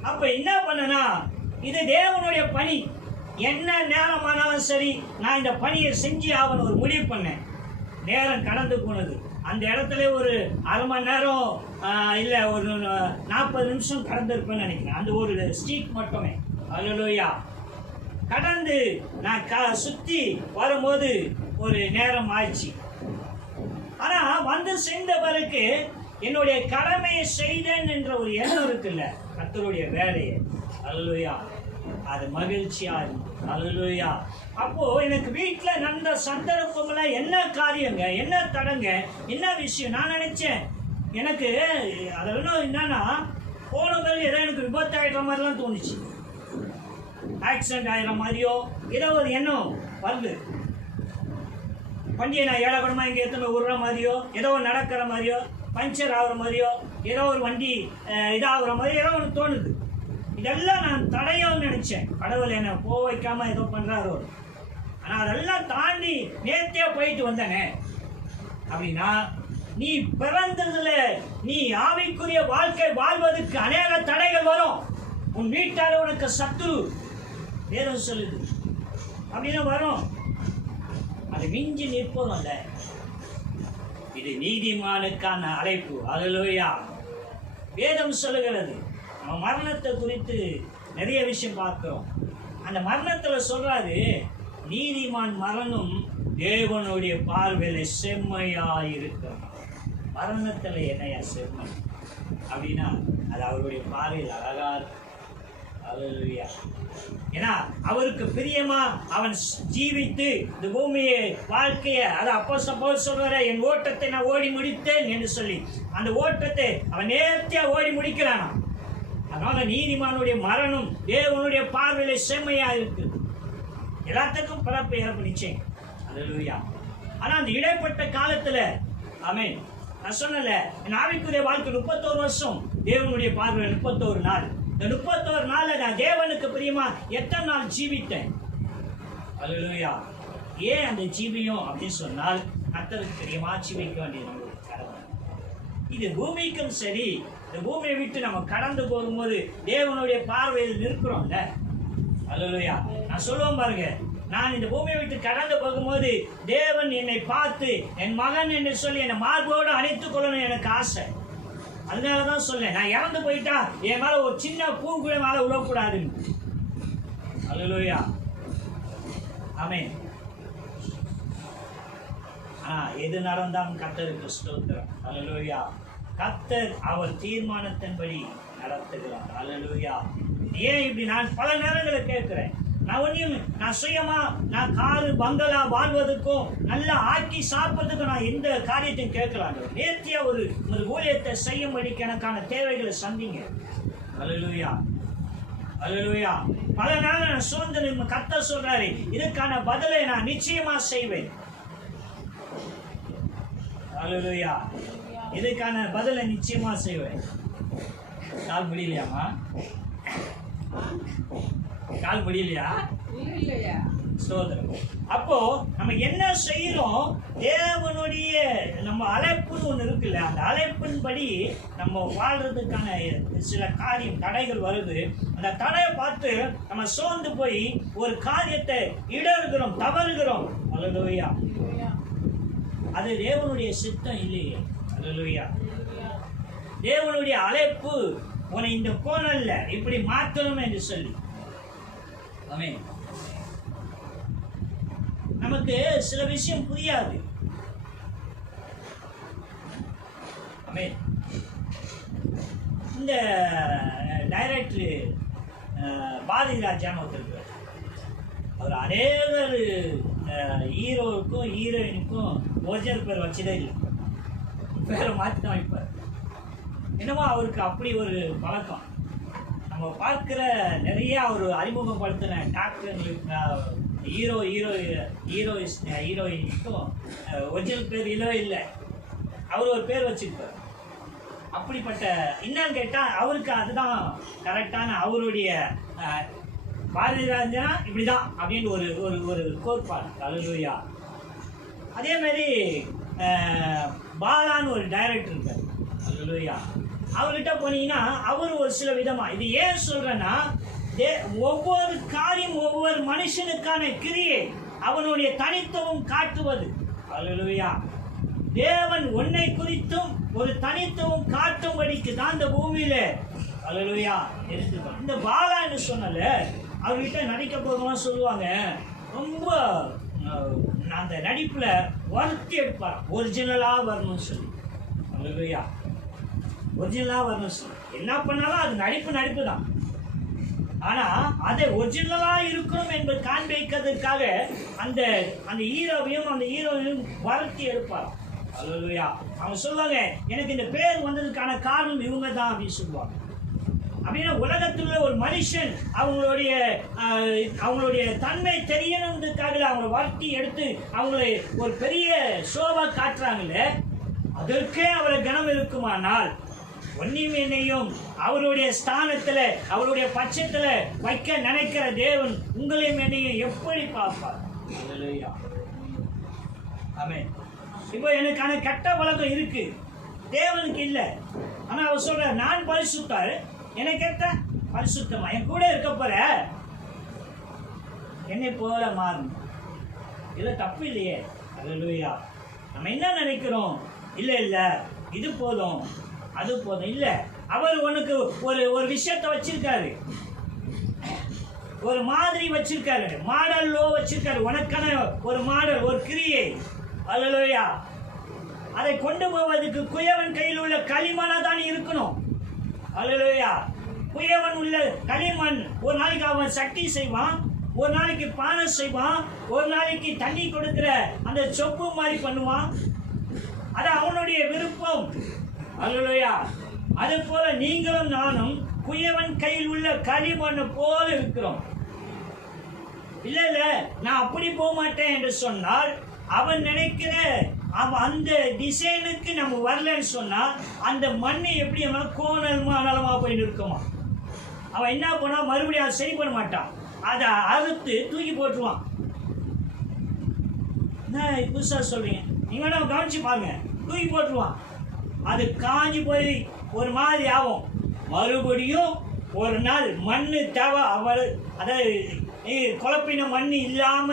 அப்போ என்ன பண்ணனா, இது தேவனுடைய பணி, என்ன நேரமானாலும் சரி நான் இந்த பணியை செஞ்சு ஆகணும் ஒரு முடிவு பண்ணேன். நேரம் கடந்து போனது. அந்த இடத்துல ஒரு அரை மணி நேரம் இல்லை ஒரு 40 நிமிஷம் கடந்திருப்பேன்னு நினைக்கிறேன். அந்த ஒரு ஸ்ட்ரீட் மட்டுமே. அல்லேலூயா. கடந்து நான் சுற்றி வரும்போது ஒரு நேரம் ஆயிடுச்சு. ஆனால் வந்து சேர்ந்த பிறகு என்னுடைய கடமையை செய்தேன் என்ற ஒரு எண்ணம் இருக்குல்ல, கர்த்தருடைய வேலையை. அல்லேலூயா. அது மகிழ்ச்சியா இருந்தது. அல்லேலூயா. அப்போ எனக்கு வீட்டில் நடந்த சந்தர்ப்பங்கள என்ன காரியங்க, என்ன தடங்க, என்ன விஷயம் நான் நினைச்சேன். எனக்கு அதெல்லாம் என்னன்னா போன பிறகு ஏதோ எனக்கு விபத்து ஆகிடுற மாதிரிலாம் தோணுச்சு. ஆக்சிடென்ட் ஆகிற மாதிரியோ ஏதோ ஒரு எண்ணம் வருது. வண்டியை நான் ஏழகுடமாக இங்கே எடுத்துன்னு விடுற மாதிரியோ, ஏதோ ஒரு நடக்கிற மாதிரியோ, பஞ்சர் ஆகுற மாதிரியோ, ஏதோ ஒரு வண்டி இதாகிற மாதிரியோ ஏதோ ஒன்று தோணுது. இதெல்லாம் நான் தடையோன்னு நினச்சேன். கடவுள் என்னை போக வைக்காமல் ஏதோ பண்ணுறாரோ. ஆனால் அதெல்லாம் தாண்டி நேர்த்தியாக போயிட்டு வந்தேனே. அப்படின்னா நீ பிறந்ததுல நீ ஆவிக்குரிய வாழ்க்கை வாழ்வதற்கு அநேக தடைகள் வரும். உன் வீட்டார் உனக்கு சத்துரு வேதம் சொல்லுது. அப்படின்னா வரும். அது மிஞ்சி நிற்பதும் அல்ல. இது நீதிமானுக்கான அழைப்பு. அல்லேலூயா. வேதம் சொல்லுகிறது. நம்ம மரணத்தை குறித்து நிறைய விஷயம் பார்க்கிறோம். அந்த மரணத்தில் சொல்றாரு, நீதிமான் மரணம் தேவனுடைய பார்வையில் செம்மையாயிருக்கும். மரணத்தில் என்னையா செம்மை அப்படின்னா அது அவருடைய பார்வையில் அழகா இருக்கும். அல்லேலூயா. ஏன்னா அவருக்கு பிரியமா அவன் ஜீவித்து இந்த பூமியை வாழ்க்கையை, அது அப்போ சொல்ற என் ஓட்டத்தை நான் ஓடி முடித்தேன் என்று சொல்லி அந்த ஓட்டத்தை அவன் நேர்த்தியா ஓடி முடிக்கிறான். அதனால நீதிமானுடைய மரணம் தேவனுடைய பார்வையில செம்மையா இருக்கு. எல்லாத்துக்கும் பிறப்பு இறப்பு நிச்சயம். அல்லேலூயா. ஆனா அந்த இடைப்பட்ட காலத்துல ஆமென் நான் சொன்னல, என் ஆவிக்குரிய வாழ்க்கை 31 வருஷம், தேவனுடைய பார்வையில் 31 நாள். இந்த 31 நாள்ல நான் தேவனுக்கு பிரியமா எத்தனை நாள் ஜீவித்தேன். அல்லேலூயா. ஏன் அந்த ஜீவியம் அப்படின்னு சொன்னால் கர்த்தருக்கு பிரியமா ஜீவிக்க வேண்டியது நம்மளுடைய கடமை. இது பூமிக்கும் சரி, இந்த பூமியை விட்டு நம்ம கடந்து போகும்போது தேவனுடைய பார்வையில் நிற்கிறோம்ல. அல்லேலூயா. நான் சொல்லுவேன் பாருங்க, நான் இந்த பூமியை விட்டு கடந்து போகும்போது தேவன் என்னை பார்த்து என் மகன் என்று சொல்லி என்னை மார்போடு அணைத்துக் கொள்ளணும் எனக்கு ஆசை. அதனாலதான் சொல்லேன், நான் இறந்து போயிட்டா என் மேல ஒரு சின்ன பூங்குழி மேல விழக்கூடாதுன்னு. அல்லேலூயா. ஆமென். எது நடந்தாலும் கர்த்தருக்கு ஸ்தோத்திரம். அல்லேலூயா. கர்த்தர் அவர் தீர்மானத்தின்படி நடத்துகிறார். அல்லேலூயா. ஏன் இப்படி நான் பல நேரங்களை கேட்கிறேன். நான் சுயமா நான் காரு பங்களா வாழ்வதற்கும் நல்லா ஆக்கி சாப்பிட்றதுக்கும் நான் எந்த காரியத்தையும் கேட்கலாம். நேர்த்தியா ஒரு ஊழியத்தை செய்யும்படிக்கு எனக்கான தேவைகளை சந்திங்க. அல்லேலூயா. அல்லேலூயா. பல நாள் நான் சோர்ந்து கர்த்தர் சொல்றாரு, இதுக்கான பதிலை நான் நிச்சயமா செய்வேன். அல்லேலூயா. இதுக்கான பதிலை நிச்சயமா செய்வேன். கால் முடியலையாமா? கால் முடியலையா? இல்லையா? சோதரம். அப்போ நம்ம என்ன செய்யறோம்? தேவனுடைய நம்ம அழைப்புன்னு ஒண்ணு இருக்குல்ல, அந்த அழைப்பின்படி நம்ம வாழ்றதுக்கான சில காரியம் தடைகள் வருது. அந்த தடையை பார்த்து நம்ம சோர்ந்து போய் ஒரு காரியத்தை இடறுகிறோம், தவறுகிறோம். அல்லேலூயா. அது தேவனுடைய சித்தம் இல்லையே. அல்லேலூயா. தேவனுடைய அழைப்பு உன்னை இந்த கோணல்ல இப்படி மாற்றணும் என்று சொல்லி. ஆமென். நமக்கு சில விஷயம் புரியாது. ஆமென். இந்த டைரக்டர் பாரதிராஜான்னு ஒருத்தர் இருக்கார். அவர் அநேகர் ஹீரோவுக்கும் ஹீரோயினுக்கும் ஒரிஜினல் பேர் வச்சதே இல்லை, பேரை மாற்றி தான் வைப்பார். என்னமோ அவருக்கு அப்படி ஒரு பழக்கம். நம்ம பார்க்குற நிறைய அவர் அறிமுகப்படுத்தின டாக்டர்களுக்கு ஹீரோயினுக்கும் ஒரிஜினல் பேர் இல்லை, அவர் ஒரு பேர் வச்சிருப்பார். அப்படிப்பட்ட என்னன்னு கேட்டால் அவருக்கு அதுதான் கரெக்டான அவருடைய பாரதிராஜா இப்படிதான் அப்படின்னு ஒரு ஒரு ஒரு கோட்பாடு. அல்லேலூயா. அதே மாதிரி பாலான்னு ஒரு டைரக்டர் இருக்கார். அல்லேலூயா. அவர்கிட்ட போனீங்கன்னா அவர் ஒரு சில விதமா, இது ஏன் சொல்றேன்னா, ஒவ்வொரு காரியம் ஒவ்வொரு மனுஷனுக்கான கிரியை அவனுடைய தனித்துவம் காட்டுவது. அல்லேலூயா. தேவன் உன்னை குறித்தும் ஒரு தனித்துவம் காட்டும்படிக்கு தான் இந்த பூமியில அல்லேலூயா இருக்குது. இந்த பாலா என்று சொன்னல, அவர்கிட்ட நடிக்க போகலாம் சொல்லுவாங்க, ரொம்ப அந்த நடிப்புல வருத்தி எடுப்பார், ஒரிஜினலா வரணும்னு சொல்லி. அல்லேலூயா. ஒரிஜினலா வரணும் சொல்லி என்ன பண்ணாலும் அது நடிப்பு தான். ஆனா அதை ஒரிஜினலா இருக்கணும் என்பது காண்பிக்கிறதுக்காக அந்த அந்த ஹீரோவையும் அந்த ஹீரோவையும் வருத்தி எடுப்பார். அல்லேலூயா. அவங்க சொல்லுவாங்க, எனக்கு இந்த பேர் வந்ததுக்கான காரணம் இவங்க தான் அப்படின்னு சொல்லுவாங்க. அப்படின்னா உலகத்துல ஒரு மனுஷன் அவங்களுடைய தன்மை தெரியணுன்றதுக்காக அவங்களை வருத்தி எடுத்து அவங்களை ஒரு பெரிய ஷோவா காட்டுறாங்களே, அதற்கே அவரை கனம் இருக்குமானால் ஒன்னிமேனையும் அவருடைய ஸ்தானத்துல அவருடைய பட்சத்துல வைக்க நினைக்கிற தேவன் உங்களையும் என்னையும் எப்படி பார்ப்பார்? அல்லேலூயா. ஆமென். இப்போ எனக்கான கெட்ட வழக்கம் இருக்கு, தேவனுக்கு இல்லை. ஆனா அவர் சொல்ற, நான் பரிசுத்தார், எனக்கு கேட்ட பரிசுத்தமா என் கூட இருக்க போற, என்னை போல மாறணும். இதுல தப்பு இல்லையே. அல்லேலூயா. நம்ம என்ன நினைக்கிறோம்? இல்ல இது போதும் அது போதும். இல்ல, அவர் உனக்கு ஒரு விஷயத்தை வச்சிருக்காரு, ஒரு மாதிரி வச்சிருக்காரு, மாடலோ வச்சிருக்காரு, உனக்கான ஒரு மாடல், ஒரு கிரியை. அல்லேலூயா. அதை கொண்டு போவதற்கு குயவன் கையில் உள்ள களிமண்ணா தான் இருக்கணும். அல்லேலூயா. குயவன் உள்ள களிமண், ஒரு நாளைக்கு அவன் சட்டி செய்வான், ஒரு நாளைக்கு பானை செய்வான், ஒரு நாளைக்கு தண்ணி கொடுக்கிற அந்த சொப்பு மாதிரி பண்ணுவான். அது அவனுடைய விருப்பம். அல்லேலூயா. அது போல நீங்களும் நானும் குயவன் கையில் உள்ள களிமண் போல இருக்கிறோம். இல்ல நான் அப்படி போக மாட்டேன் என்று சொன்னால், அவன் நினைக்கிற அந்த டிசைனுக்கு நம்ம வரலன்னு சொன்னா அந்த மண்ணை எப்படி கோணல்மா நலமா போயிட்டு இருக்குமா. அவன் என்ன பண்ணா மறுபடியும் அதை சரி பண்ண மாட்டான், அதை அறுத்து தூக்கி போட்டுருவான். என்ன புதுசா சொல்றீங்க? நீங்க வேணா கவனிச்சு பாருங்க, தூக்கி போட்டுருவான். அது காஞ்சி போய் ஒரு மாதிரி ஆகும். மறுபடியும் ஒரு நாள் மண்ணு தேவை, அவள் அதாவது குழப்பின மண் இல்லாம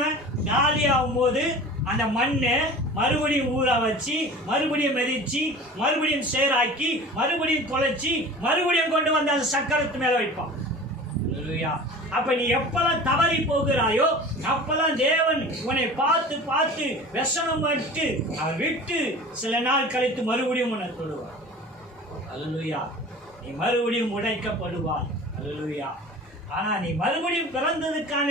காலி ஆகும் போது அந்த மண்ணை மறுபடியும் ஊற வச்சு, மறுபடியும் மெதிச்சு, மறுபடியும் சேராக்கி, மறுபடியும் குலைச்சி, மறுபடியும் கொண்டு வந்து அந்த சக்கரத்து மேல வைப்பான். அப்ப நீ எப்பெல்லாம் தவறி போகிறாயோ அப்பெல்லாம் தேவன் உன்னை பார்த்து பார்த்து வெசனம் விட்டு அவர் விட்டு சில நாள் கழித்து மறுபடியும் உன்னை தொடுவார். அல்லேலூயா. நீ மறுபடியும் உடைக்கப்படுவார். அல்லேலூயா. ஆனா நீ மறுபடியும் பிறந்ததுக்கான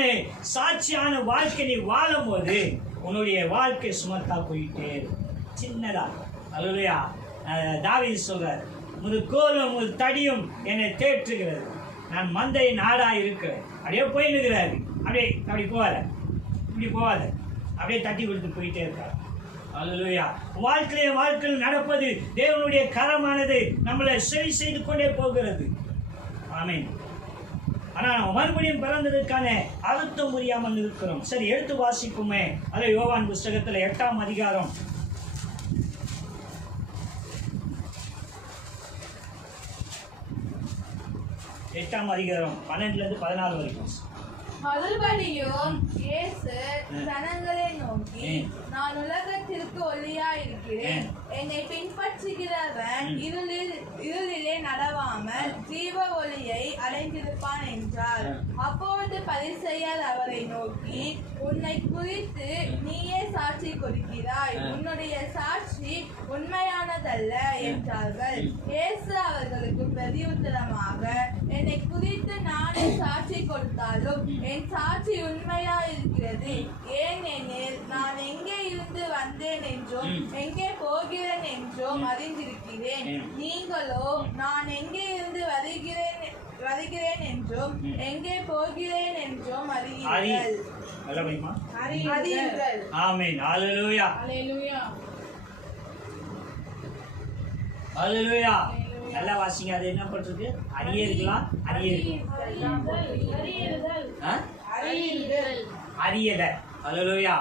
சாட்சியான வாழ்க்கை நீ வாழும் போது உன்னுடைய வாழ்க்கை சுமத்தா போயிட்டே சின்னதா. அல்லேலூயா. தாவீது சொல்றார், ஒரு கோலும் ஒரு தடியும் என்னை தேற்றுகிறது, நான் மந்தையின் நாடா இருக்கிறேன். அப்படியே போயின்னுக்கிறாரு. அப்படி போவாத, இப்படி போவாத, அப்படியே தட்டி கொடுத்து போயிட்டே இருக்காரு. அல்லேலூயா. வாழ்க்கையில் நடப்பது தேவனுடைய கரமானது நம்மளை சரி செய்து கொண்டே போகிறது. ஆமென். ஆனா மறுபடியும் பிறந்ததுக்கான அர்த்தம் புரியாமல் இருக்கிறோம். சரி, எடுத்து வாசிப்போமே. அது யோவான் புஸ்தகத்துல 8ஆம் அதிகாரம் 12-14 வரைக்கும். மறுபடியும் இயேசு ஜனங்களை நோக்கி, நான் உலகத்திற்கு ஒளியா இருக்கிறேன். என்னை பின்பற்றுகிறவன் இருளிலே நடவாமல் ஜீவ ஒளியை அடைந்திருப்பான் என்றார். அப்பொழுது பரிசேயர் அவரை நோக்கி, உன்னை குறித்து நீயே சாட்சி கொடுக்கிறாய், உன்னுடைய சாட்சி உண்மையானதல்ல என்றார்கள். இயேசு அவர்களுக்கு பிரதியுத்தரமாக, என்னை குறித்து நானே சாட்சி கொடுத்தாலும் என் சாட்சி உண்மையா இருக்கிறது. ஏனெனில் நான் எங்கே இருந்து வந்தேன் என்றும் எங்கே போகிறேன் என்றும் அறிந்திருக்கிறேன். நீங்களோ நான் எங்கே இருந்து வருகிறேன் என்றும் எங்கே போகிறேன் என்றும் அறிவீர்கள். ஆமென். அல்லேலூயா. அல்லேலூயா. நல்லா வாசிங்க. அது என்ன பண்றது? அறியலாம். அறியல. அல்லேலூயா.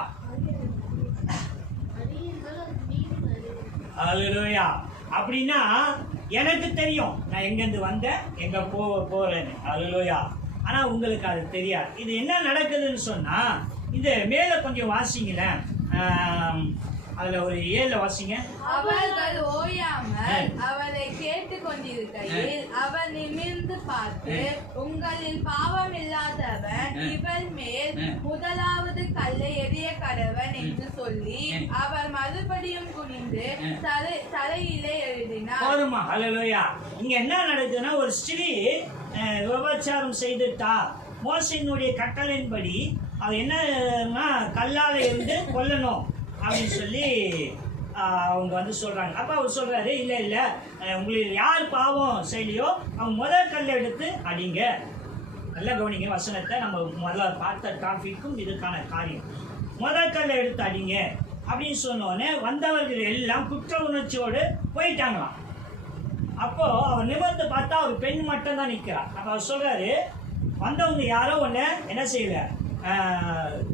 அல்லேலூயா. அப்படின்னா எனக்கு தெரியும் நான் எங்கேருந்து வந்தேன், எங்க போறேன்னு. அல்லேலூயா. ஆனா உங்களுக்கு அது தெரியாது. இது என்ன நடக்குதுன்னு சொன்னா, இந்த மேல கொஞ்சம் வாசிங்களேன். அதுல ஒரு 7 வாசிங்க. அவர்கள் ஓயாமல் அவரை கேட்டுக் கொண்டிருக்கையில் அவர் நிமிர்ந்து பார்த்து, உங்களில் பாவம் இல்லாதவன் இவள் மேல் முதலாவது கல்லை எறிய கடவன் என்று சொல்லி அவர் மறுபடியும் குனிந்து தரையிலே எழுதினார். போதுமா? அல்லேலூயா. இங்க என்ன நடக்குதுன்னா, ஒரு ஸ்திரீ விபச்சாரம் செய்துட்டா. மோசையினுடைய கட்டளையின்படி அது என்னன்னா, கல்லால இருந்து கொல்லணும் அப்படின்னு சொல்லி அவங்க வந்து சொல்றாங்க. அப்ப அவர் சொல்றாரு, இல்ல உங்களுக்கு யார் பாவம் செய்யலையோ அவங்க முதல் கல்லை எடுத்து அடிங்க. நல்லா கவனிங்க வசனத்தை. நம்ம முதல்ல பார்த்த டாபிக்கும் இதுக்கான காரியம். முதல் கல்லை எடுத்து அடிங்க அப்படின்னு சொன்னோடனே வந்தவர்கள் எல்லாம் குற்ற உணர்ச்சியோடு போயிட்டாங்களாம். அப்போ அவர் நிமிர்ந்து பார்த்தா ஒரு பெண் மட்டும் தான் நிற்கிறார். அப்ப அவர் சொல்றாரு, வந்தவங்க யாரோ ஒன்று என்ன செய்யல,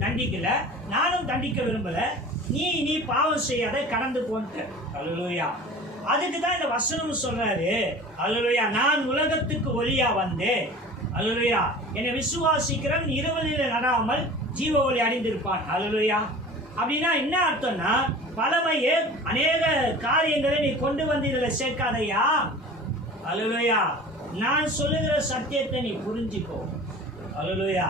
தண்டிக்கல, நானும் தண்டிக்க விரும்பல, நீ பாவம் செய்யாத, கடந்து போன்ட்டு. அல்லேலூயா. அதுக்கு தான் இந்த வசனம் சொல்றாரு. அல்லேலூயா. நான் உலகத்துக்கு ஒளியா வந்தேன். அல்லேலூயா. என்னை விசுவாசிக்கிறவன் இருளிலே நடாமல் ஜீவ ஒளி அடைந்திருப்பான். அல்லேலூயா. அப்படின்னா என்ன அர்த்தம்னா, பலமையே அநேக காரியங்களை நீ கொண்டு வந்து இதுல சேர்க்காதையா. அல்லேலூயா. நான் சொல்லுகிற சத்தியத்தை நீ புரிஞ்சுக்கோ. அல்லேலூயா.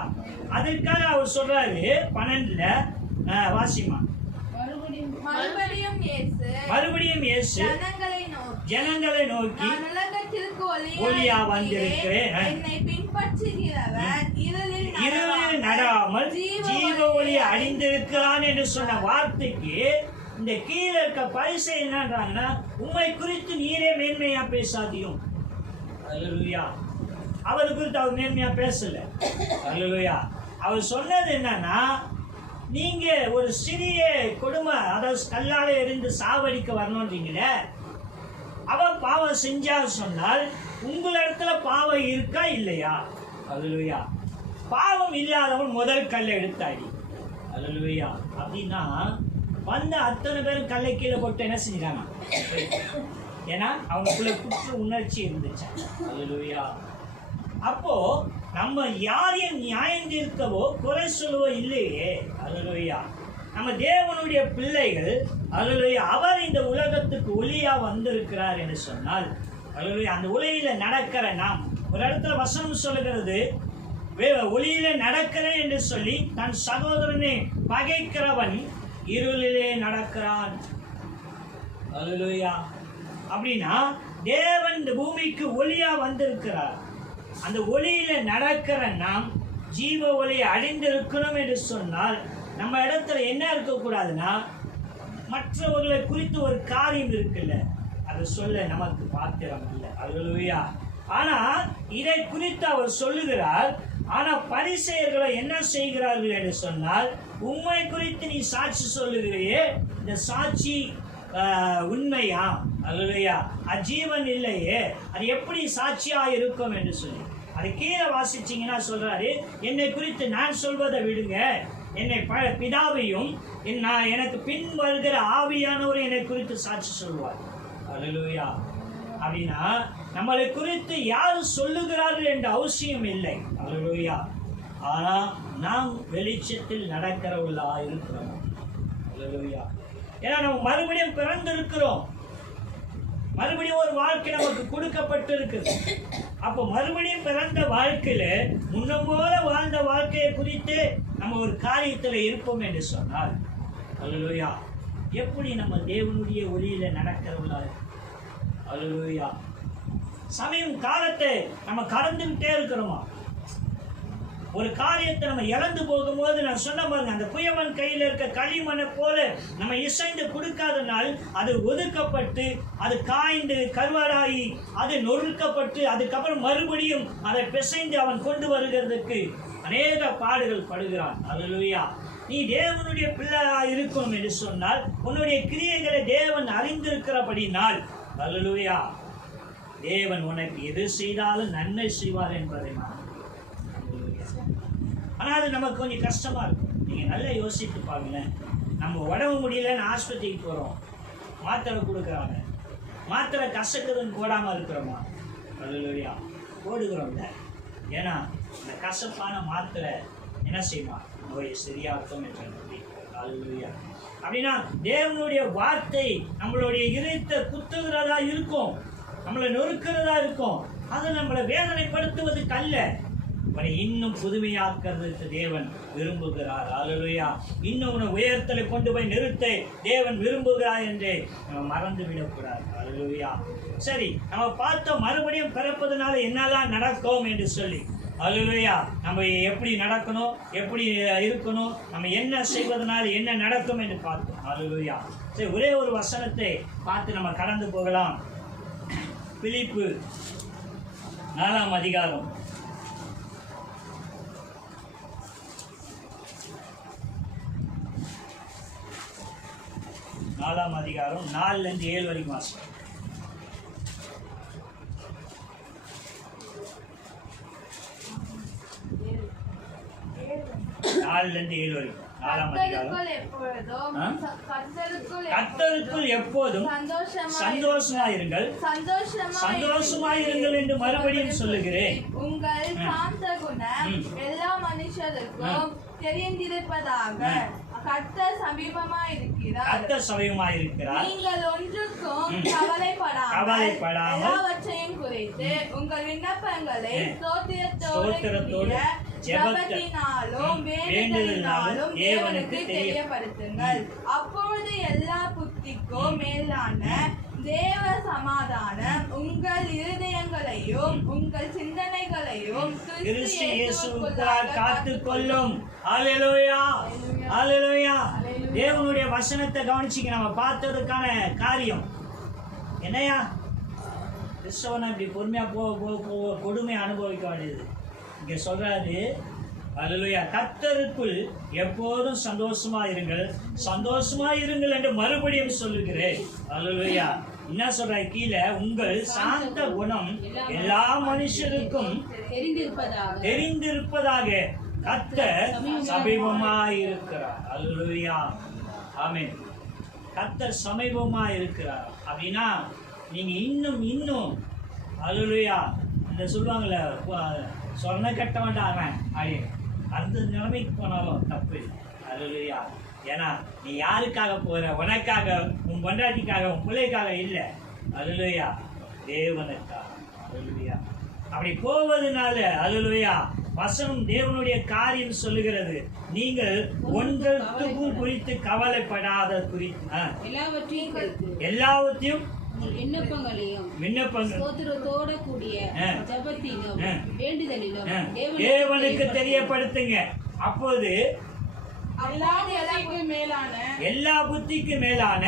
அதற்காக அவர் சொல்றாரு 12 வாசிமா. மறுபடியும் இயேசு ஜனங்களை நோக்கி, ஒளியா வந்திருக்கிறேன், என்னை பின்பற்றுகிறவன் இருளில் நடாமல் ஜீவ ஒளி அடைந்திருக்கிறான் என்று சொன்ன வார்த்தைக்கு இந்த கீழே இருக்க பரிசை என்னன்றாங்கன்னா, உம்மை குறித்து நீரே மேன்மையா பேசாதியும். அல்லேலூயா. அவர் குறித்து அவர் மேன்மையா பேசல. அல்லேலூயா. அவர் சொன்னது என்னன்னா, நீங்க ஒரு சிறிய கொடுமை, அதாவது கல்லால எறிந்து சாவடிக்க வரணும்ன்றீங்களே, அவன் பாவம் செஞ்சா சொன்னால் உங்களிடத்துல பாவம் இருக்கா இல்லையா? அல்லேலூயா. பாவம் இல்லாதவன் முதல் கல்லை எடுத்தாடி. அல்லேலூயா. அப்படின்னா வந்த அத்தனை பேரும் கல்லை கீழே போட்டு என்ன செஞ்சாங்க? ஏன்னா அவனுக்குள்ள குற்ற உணர்ச்சி இருந்துச்சு. அல்லேலூயா. அப்போ நம்ம யாரையும் நியாயம் தீர்க்கவோ குறை சொல்லவோ இல்லையே. அல்லேலூயா. நம்ம தேவனுடைய பிள்ளைகள். அல்லேலூயா. அவர் இந்த உலகத்துக்கு ஒளியா வந்திருக்கிறார் என்று சொன்னால், அல்லேலூயா, அந்த ஒளியில நடக்கிற நாம், ஒரு இடத்துல வசனம் சொல்லுகிறது, ஒளியில நடக்கிறேன் என்று சொல்லி தன் சகோதரனை பகைக்கிறவன் இருளிலே நடக்கிறான். அல்லேலூயா. அப்படின்னா தேவன் இந்த பூமிக்கு ஒளியா வந்திருக்கிறார். அந்த ஒளியில நடக்கிற நாம் ஜீவ ஒளியை அடைந்திருக்கணும் என்று சொன்னால், நம்ம இடத்துல என்ன இருக்கக்கூடாதுன்னா, மற்றவர்களை குறித்து ஒரு காரியம் இருக்குல்ல, அதை சொல்ல நமக்கு பாத்திரம் இல்லை. அல்லேலூயா. ஆனா இதை குறித்து அவர் சொல்லுகிறார், ஆனா பரிசேயர்களோ என்ன செய்கிறார்கள் என்று சொன்னால், உண்மை குறித்து நீ சாட்சி சொல்லுகிறையே, இந்த சாட்சி உண்மையா? அல்லேலூயா. அஜீவன் இல்லையே, அது எப்படி சாட்சியா இருக்கும் என்று சொல்லி அது கீழே வாசிச்சீங்கன்னா சொல்றாரு, என்னை குறித்து நான் சொல்வதை விடுங்க, என்னை பிதாவையும் எனக்கு பின் வருகிற ஆவியானவர் என்னை குறித்து சாட்சி சொல்வார். அல்லேலூயா. அப்படின்னா நம்மளை குறித்து யார் சொல்லுகிறார்கள் என்ற அவசியம் இல்லை. அல்லேலூயா. ஆனா நாம் வெளிச்சத்தில் நடக்கிறவர்களா இருக்கிறோம். அல்லேலூயா. ஏன்னா நம்ம மறுபடியும் பிறந்திருக்கிறோம், மறுபடியும் ஒரு வாழ்க்கை நமக்கு கொடுக்கப்பட்டு இருக்குது. அப்போ மறுபடியும் பிறந்த வாழ்க்கையில முன்ன போல வாழ்ந்த வாழ்க்கையை குறித்து நம்ம ஒரு காரியத்துல இருப்போம் என்று சொன்னால், அல்லேலூயா, எப்படி நம்ம தேவனுடைய ஒளியில நடக்கிறவங்களா? அல்லேலூயா. சமயம் காலத்தை நம்ம கடந்துகிட்டே இருக்கிறோமா? ஒரு காரியத்தை நம்ம இழந்து போகும்போது நான் சொன்ன பாருங்க, அந்த குயவன் கையில் இருக்க களிமண்ணை போல நம்ம இசைந்து கொடுக்காதனால் அது ஒதுக்கப்பட்டு, அது காய்ந்து கருவாடாகி, அது நொறுக்கப்பட்டு, அதுக்கப்புறம் மறுபடியும் அதை பிசைந்து அவன் கொண்டு வருகிறதுக்கு அநேக பாடுகள் படுகிறான். அல்லேலூயா. நீ தேவனுடைய பிள்ளையா இருக்கும் என்று சொன்னால், உன்னுடைய கிரியைகளை தேவன் அறிந்திருக்கிறபடினால், அல்லேலூயா, தேவன் உனக்கு எது செய்தாலும் நன்மை செய்வார் என்பதை நான். ஆனால் அது நமக்கு கொஞ்சம் கஷ்டமா இருக்கும். நீங்க நல்லா யோசித்து பாருங்களேன். நம்ம உடம்பு முடியலன்னு ஆஸ்பத்திரிக்கு போறோம், மாத்திரை கொடுக்குறாங்க, மாத்திரை கசக்குதுன்னு போடாம இருக்கிறோமா? அல்லேலூயா. போடுகிறோம்ல. ஏன்னா இந்த கசப்பான மாத்திரை என்ன செய்யுமா? நோயை சரியாக்கும் என்று. அல்லேலூயா. அப்படின்னா தேவனுடைய வார்த்தை நம்மளுடைய இதயத்தை குத்துகிறதா இருக்கும், நம்மளை நொறுக்கிறதா இருக்கும். அது நம்மளை வேதனைப்படுத்துவதுக்கு அல்ல, உன்னை இன்னும் புதுமையாக்குறதுக்கு தேவன் விரும்புகிறார். அல்லேலூயா. இன்னும் உன்னை உயரத்துல கொண்டு போய் நிறுத்த தேவன் விரும்புகிறார் என்று நம்ம மறந்து விடக்கூடாது. அல்லேலூயா. சரி, நம்ம பார்த்தோம் மறுபடியும் பிறப்பதனால என்னெல்லாம் நடக்கும் என்று சொல்லி. அல்லேலூயா. நம்ம எப்படி நடக்கணும், எப்படி இருக்கணும், நம்ம என்ன செய்வதனால என்ன நடக்கும் என்று பார்த்தோம். அல்லேலூயா. சரி, ஒரே ஒரு வசனத்தை பார்த்து நம்ம கடந்து போகலாம். பிலிப்பு 4ஆம் அதிகாரம் 4ஆம் அதிகாரம் 4லிருந்து 7 வரைக்கும் வாசிப்போம். கர்த்தருக்குள் எப்போதும் சந்தோஷமாயிருங்கள் என்று மறுபடியும் சொல்லுகிறேன். உங்கள் சாந்த குணம் எல்லா மனுஷருக்கும் தெரிந்திருப்பதாக. கர்த்தர் சமீபமாயிருக்கிறார். நீங்கள் ஒன்றுக்கும் கவலைப்படாமல் எல்லாவற்றையும் குறித்து உங்கள் விண்ணப்பங்களை ஸ்தோத்திரத்தோடு ஜெபத்தினாலும் வேண்டுதலினாலும் தேவனுக்கு தெரியப்படுத்துங்கள். அப்பொழுது எல்லா புத்திக்கும் மேலான தேவ சமாதானம் உங்கள் இருதயங்களையும் உங்கள் சிந்தனைகளையும் கிறிஸ்து இயேசுவுக்காக காத்துக்கொள்ளும். அல்லேலூயா. அல்லேலூயா. தேவனுடைய வசனத்தை கவனிச்சிங்க. நம்ம பார்த்ததுக்கான காரியம் என்னையா? கிறிஸ்தவனை இப்படி பொறுமையா கொடுமை அனுபவிக்க வேண்டியது. இங்க சொல்றாரு, அல்லேலூயா, கர்த்தருக்குள் எப்போதும் சந்தோஷமா இருங்கள் என்று மறுபடியும் சொல்லுகிறேன். அல்லேலூயா. என்ன சொல்ற கீழே? உங்கள் சாந்த குணம் எல்லா மனுஷருக்கும் தெரிந்திருப்பதாக கர்த்தர் சமீபமாயிருக்கிறார். அல்லேலூயா. ஆமென். கர்த்தர் சமீபமாயிருக்கிறார். அப்படின்னா நீங்க இன்னும் அல்லேலூயா, இந்த சொல்லுவாங்கல்ல, சொன்ன கட்ட வேண்டாம் அந்த நிலைமைக்கு போனாலும் தப்பு. அல்லேலூயா. ஏன்னா நீ யாருக்காக போற? உனக்காக, உன் பொண்டாட்டிக்காக, உன் பிள்ளைக்காக இல்லை. அல்லேலூயா, தேவனுக்காக. அல்லேலூயா. அப்படி போவதனால அல்லேலூயா, வசனம் தேவனுடைய காரியம் சொல்லுகிறது, நீங்கள் ஒன்றுக்கும் குறித்து கவலைப்படாத குறித்து எல்லாவற்றையும் தேவனுக்கு தெரியப்படுத்துங்க. அப்போது எல்லா புத்திக்கு மேலான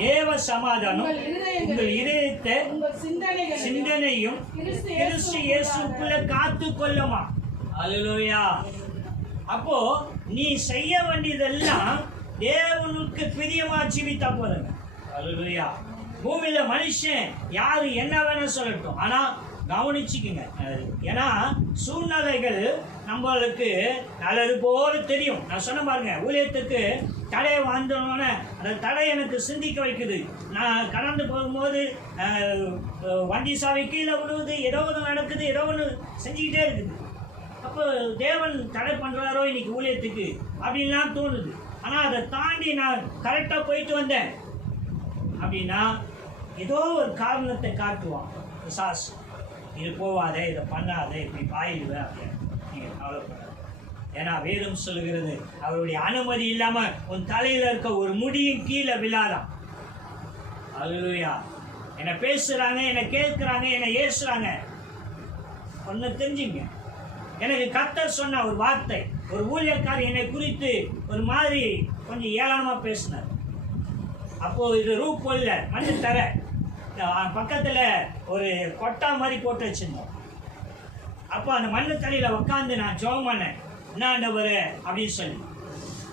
தேவ சமாதானம் உங்கள் இதயத்தை சிந்தனையும் கிறிஸ்து இயேசுக்குள்ள காத்து கொள்ளுமா. அல்லேலூயா. அப்போ நீ செய்ய வேண்டியதெல்லாம் தேவனுக்கு பிரியமா ஜீவித்தா போதுங்க. அல்லேலூயா. பூமியில மனுஷன் யாரு என்ன வேணா சொல்லட்டும், ஆனா கவனிச்சுக்குங்க. ஏன்னா சூழ்நிலைகள் நம்மளுக்கு நல்லது போல தெரியும். நான் சொன்ன பாருங்க, ஊழியத்துக்கு தடையை வந்தோன்னே அந்த தடை எனக்கு சிந்திக்க வைக்குது. நான் கடந்து போகும்போது வண்டி சாவி கீழே விழுவுது, ஏதோ ஒன்று நடக்குது, ஏதோ ஒன்று செஞ்சுக்கிட்டே இருக்குது. அப்போ தேவன் தடை பண்ணுறாரோ இன்னைக்கு ஊழியத்துக்கு அப்படின்லாம் தோணுது. ஆனால் அதை தாண்டி நான் கரெக்டாக போயிட்டு வந்தேன் அப்படின்னா ஏதோ ஒரு காரணத்தை காட்டுவான் பிசாசு. இது போவாதே, இதை பண்ணாதே, இப்படி பாயிடுவேன் அப்படின்னு நீங்கள் கவலைப்படாது. ஏன்னா வேதம் சொல்லுகிறது, அவருடைய அனுமதி இல்லாமல் உன் தலையில் இருக்க ஒரு முடியும் கீழே விழாதான். அல்லேலூயா. என்னை பேசுகிறாங்க, என்னை கேட்குறாங்க, என்னை ஏசுறாங்க. ஒன்று தெரிஞ்சுங்க, எனக்கு கர்த்தர் சொன்ன ஒரு வார்த்தை, ஒரு ஊழியக்காரர் என்னை குறித்து ஒரு மாதிரி கொஞ்சம் ஏளனமாக பேசினார். அப்போது இது ரூப் போடல, மண்ணு தர பக்கத்தில் ஒரு கொட்டா மாதிரி போட்டு வச்சுருந்தோம். அப்போ அந்த மண்ணு தரையில் உட்காந்து நான் ஜெபம் பண்ணேன், என்னாண்டவர் அப்படின்னு சொல்லி.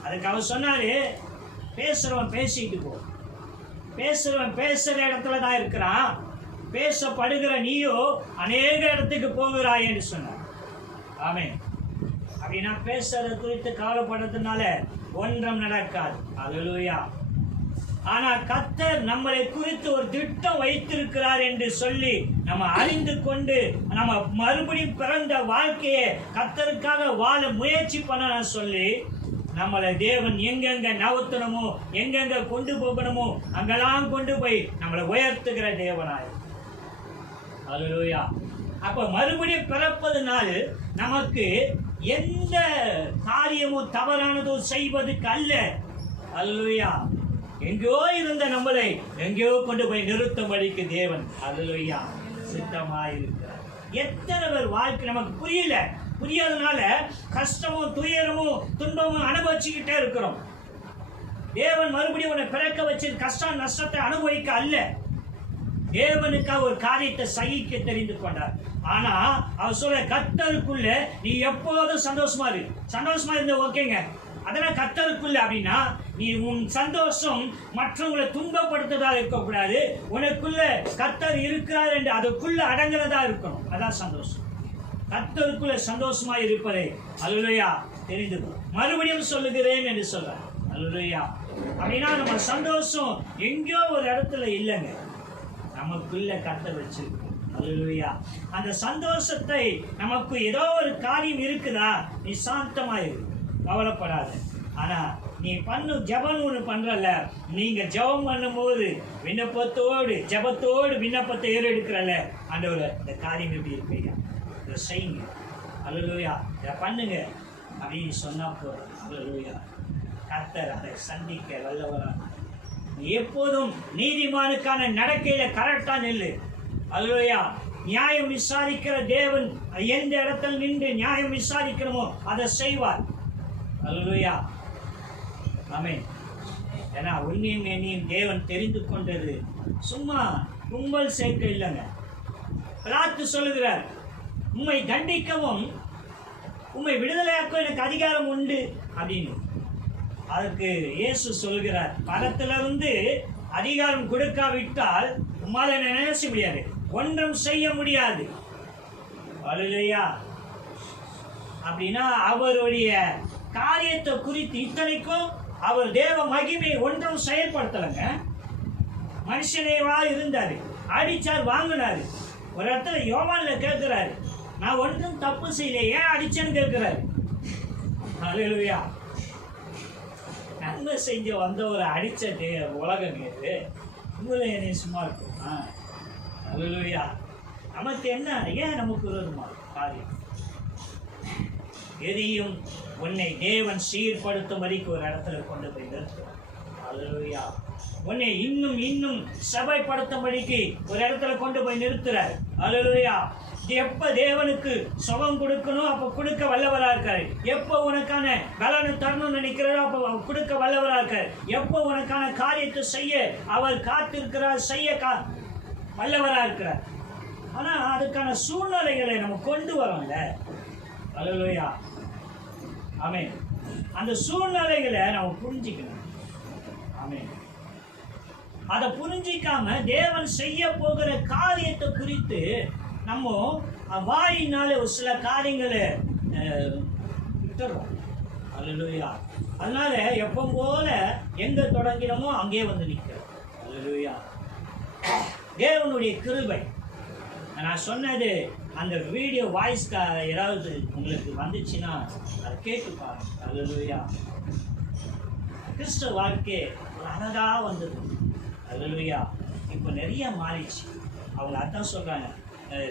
அதுக்கு அவர் சொன்னார், பேசுகிறவன் பேசிக்கிட்டு போ, பேசுகிறவன் பேசுகிற இடத்துல தான் இருக்கிறான், பேசப்படுகிற நீயோ அநேக இடத்துக்கு போகிறாய் என்று சொன்னார். ஆமென். அப்படின்னா பேசுறத குறித்து கவலைப்படுறதுனால ஒன்றும் நடக்காது. அல்லேலூயா. ஆனால் கர்த்தர் நம்மளை குறித்து ஒரு திட்டம் வைத்திருக்கிறார் என்று சொல்லி நம்ம அறிந்து கொண்டு நம்ம மறுபடியும் பிறந்த வாழ்க்கையை கர்த்தருக்காக வாழ முயற்சி பண்ண சொல்லி நம்மளை தேவன் எங்கெங்க நவுத்தணுமோ, எங்கெங்க கொண்டு போகணுமோ அங்கெல்லாம் கொண்டு போய் நம்மளை உயர்த்துகிற தேவனாய். அல்லேலூயா. அப்ப மறுபடியும் பிறப்பதனால நமக்கு எந்த காரியமும் தவறானதோ செய்வதற்கு அல்ல. அல்லேலூயா. எங்கேயோ இருந்த நம்மளை எங்கேயோ கொண்டு போய் நிறுத்தும்படிக்கு தேவன் அல்லேலூயா சித்தமாயிருக்கிறார். எத்தனை பேர் வாழ்க்கை நமக்கு புரியாதனால கஷ்டமும் துயரமும் துன்பமும் அனுபவிச்சுக்கிட்டே இருக்கிறோம். தேவன் மறுபடியும் உன்னை பிறக்க வச்சு கஷ்டம் நஷ்டத்தை அனுபவிக்க அல்ல, தேவனுக்காக ஒரு காரியத்தை சகிக்க தெரிந்து கொண்டார். ஆனா அவர் சொல்ற கர்த்தருக்குள்ள நீ எப்போதும் சந்தோஷமா இரு. சந்தோஷமா இருந்த ஓகேங்க, அதெல்லாம் கர்த்தருக்குள்ள அப்படின்னா நீ உன் சந்தோஷம் மற்றவங்களை துன்பப்படுத்துறதா இருக்கக்கூடாது. உனக்குள்ள கர்த்தர் இருக்கிறார் என்று அதுக்குள்ள அடங்குறதா இருக்கணும். அதான் சந்தோஷம். கர்த்தருக்குள்ள சந்தோஷமா இருப்பதே அல்லேலூயா தெரிந்து மறுபடியும் சொல்லுகிறேன் என்று சொல்றார். அல்லேலூயா. அப்படின்னா நம்ம சந்தோஷம் எங்கேயோ ஒரு இடத்துல இல்லைங்க, நமக்குள்ள கர்த்தர் வச்சிருக்கோம். அல்லேலூயா. அந்த சந்தோஷத்தை நமக்கு ஏதோ ஒரு காரியம் இருக்குதா, நீ சாந்தமாயிரு, கவலைப்படாத. ஆனா நீ ஜெபம் ஒன்று பண்றல, நீங்க ஜெபம் பண்ணும்போது விண்ணப்பத்தோடு ஜெபத்தோடு விண்ணப்பத்தை ஏறெடுக்கிறல, ஆண்டவரே இந்த காரியம் எப்படி இருப்பீங்க, இதை செய்யுங்க, அல்லேலூயா, இதை பண்ணுங்க அப்படின்னு சொன்னா போதும். அல்லேலூயா. கர்த்தர் அதை சந்திக்க வல்லவரா. எப்போதும் நீதிமானுக்கான நடக்கையில கரெக்டா நெல்லு. அல்லேலூயா. நியாயம் விசாரிக்கிற தேவன் எந்த இடத்துல நின்று நியாயம் விசாரிக்கிறோமோ அதை செய்வார். அல்லேலூயா. ஆமென். ஏன்னா உன்னையும் என்னையும் தேவன் தெரிந்து கொண்டது சும்மா கும்பல் சேர்க்க இல்லைங்க. பிலாத்து சொல்லுகிறார், உம்மை தண்டிக்கவும் உம்மை விடுதலையாக்க எனக்கு அதிகாரம் உண்டு அப்படின்னு. அதற்கு இயேசு சொல்கிறார், பரத்திலிருந்து அதிகாரம் கொடுக்காவிட்டால் உம்மால் என்ன நினைச்ச முடியாது, ஒன்றும் செய்ய முடியாது. அல்லேலூயா. அப்படின்னா அவருடைய காரியத்தை குறித்து இத்தனைக்கும் அவர் தேவ மகிமை ஒன்றும் செயல்படுத்தலைங்க. மனுஷனேவா இருந்தாரு, அடிச்சார், வாங்கினாரு. ஒரு இடத்துல யோவான்ல கேட்கிறாரு, நான் ஒன்றும் தப்பு செய்யல, ஏன் அடிச்சேன்னு கேட்கிறாரு. அல்லேலூயா. நன்மை செஞ்ச வந்த ஒரு அடிச்ச உலகம் இது, உங்களை என்னை சும்மா இருக்கும். அல்லேலூயா. நமக்கு என்ன, ஏன் நமக்கு விரோதமா காரியம்? எதையும் உன்னை தேவன் சீர்படுத்தும் வரைக்கும் ஒரு இடத்துல கொண்டு போய் நிறுத்தும். அல்லேலூயா. உன்னை இன்னும் இன்னும் சபைப்படுத்தும்படிக்கு ஒரு இடத்துல கொண்டு போய் நிறுத்துறார். அல்லேலூயா. எப்ப தேவனுக்கு சுகம் கொடுக்கணும் அப்ப கொடுக்க வல்லவரா இருக்காரு. எப்ப உனக்கான பலனை தரணும்னு நினைக்கிறாரோ அப்ப கொடுக்க வல்லவரா இருக்காரு. எப்ப உனக்கான காரியத்தை செய்ய அவர் காத்திருக்கிறார், செய்ய வல்லவரா இருக்கிறார். ஆனா அதுக்கான சூழ்நிலைகளை நம்ம கொண்டு வரோம்ல. அல்லேலூயா. ஆமென். அந்த சூழ்நிலைகளை நம்ம புரிஞ்சுக்கணும். ஆமென். அதை புரிஞ்சிக்காம தேவன் செய்ய போகிற காரியத்தை குறித்து நம்ம வாயினால ஒரு சில காரியங்களை விட்டுறோம். அல்லேலூயா. அதனால எப்போ போல எங்க தொடங்கினமோ அங்கே வந்து நிற்கிறோம். அல்லேலூயா. தேவனுடைய கிருபை. நான் சொன்னது அந்த வீடியோ வாய்ஸ் ஏதாவது உங்களுக்கு வந்துச்சுன்னா அதை கேட்டு பாருங்க. அல்லேலூயா. கிறிஸ்தவ வாழ்க்கை ஒரு அழகா வந்தது. அல்லேலூயா. இப்போ நிறைய மாறிடுச்சு. அவங்க அதான் சொல்றாங்க,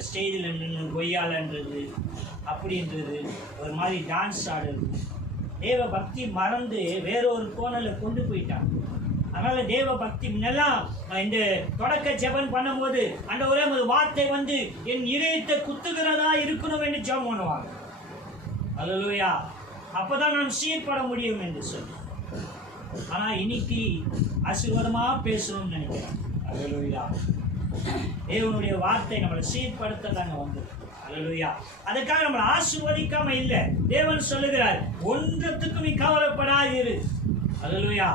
ஸ்டேஜில் நின்று கொய்யாலன்றது அப்படின்றது, ஒரு மாதிரி டான்ஸ் ஆடுறது, தேவ பக்தி மறந்து வேறொரு கோணலில் கொண்டு போயிட்டாங்க. அதனால தேவ பக்தி முன்னெல்லாம் இந்த தொடக்க ஜெபம் பண்ணும்போது அந்த ஒரே ஒரு வார்த்தை வந்து என் இதயத்தை குத்துகிறதா இருக்கணும் என்று ஜெபம் பண்ணுவாங்க. அல்லேலூயா. அப்பதான் நான் சீர்பட முடியும் என்று சொல்லி. ஆனா இன்னைக்கு ஆசீர்வாதமா பேசணும்னு நினைக்கிறேன். அல்லேலூயா. தேவனுடைய வார்த்தை நம்மளை சீர்படுத்த தாங்க வந்து. அல்லேலூயா. அதுக்காக நம்மளை ஆசீர்வதிக்காம இல்லை. தேவன் சொல்லுகிறார், ஒன்றத்துக்கும் நீ கவலைப்படாதிரு. அல்லேலூயா.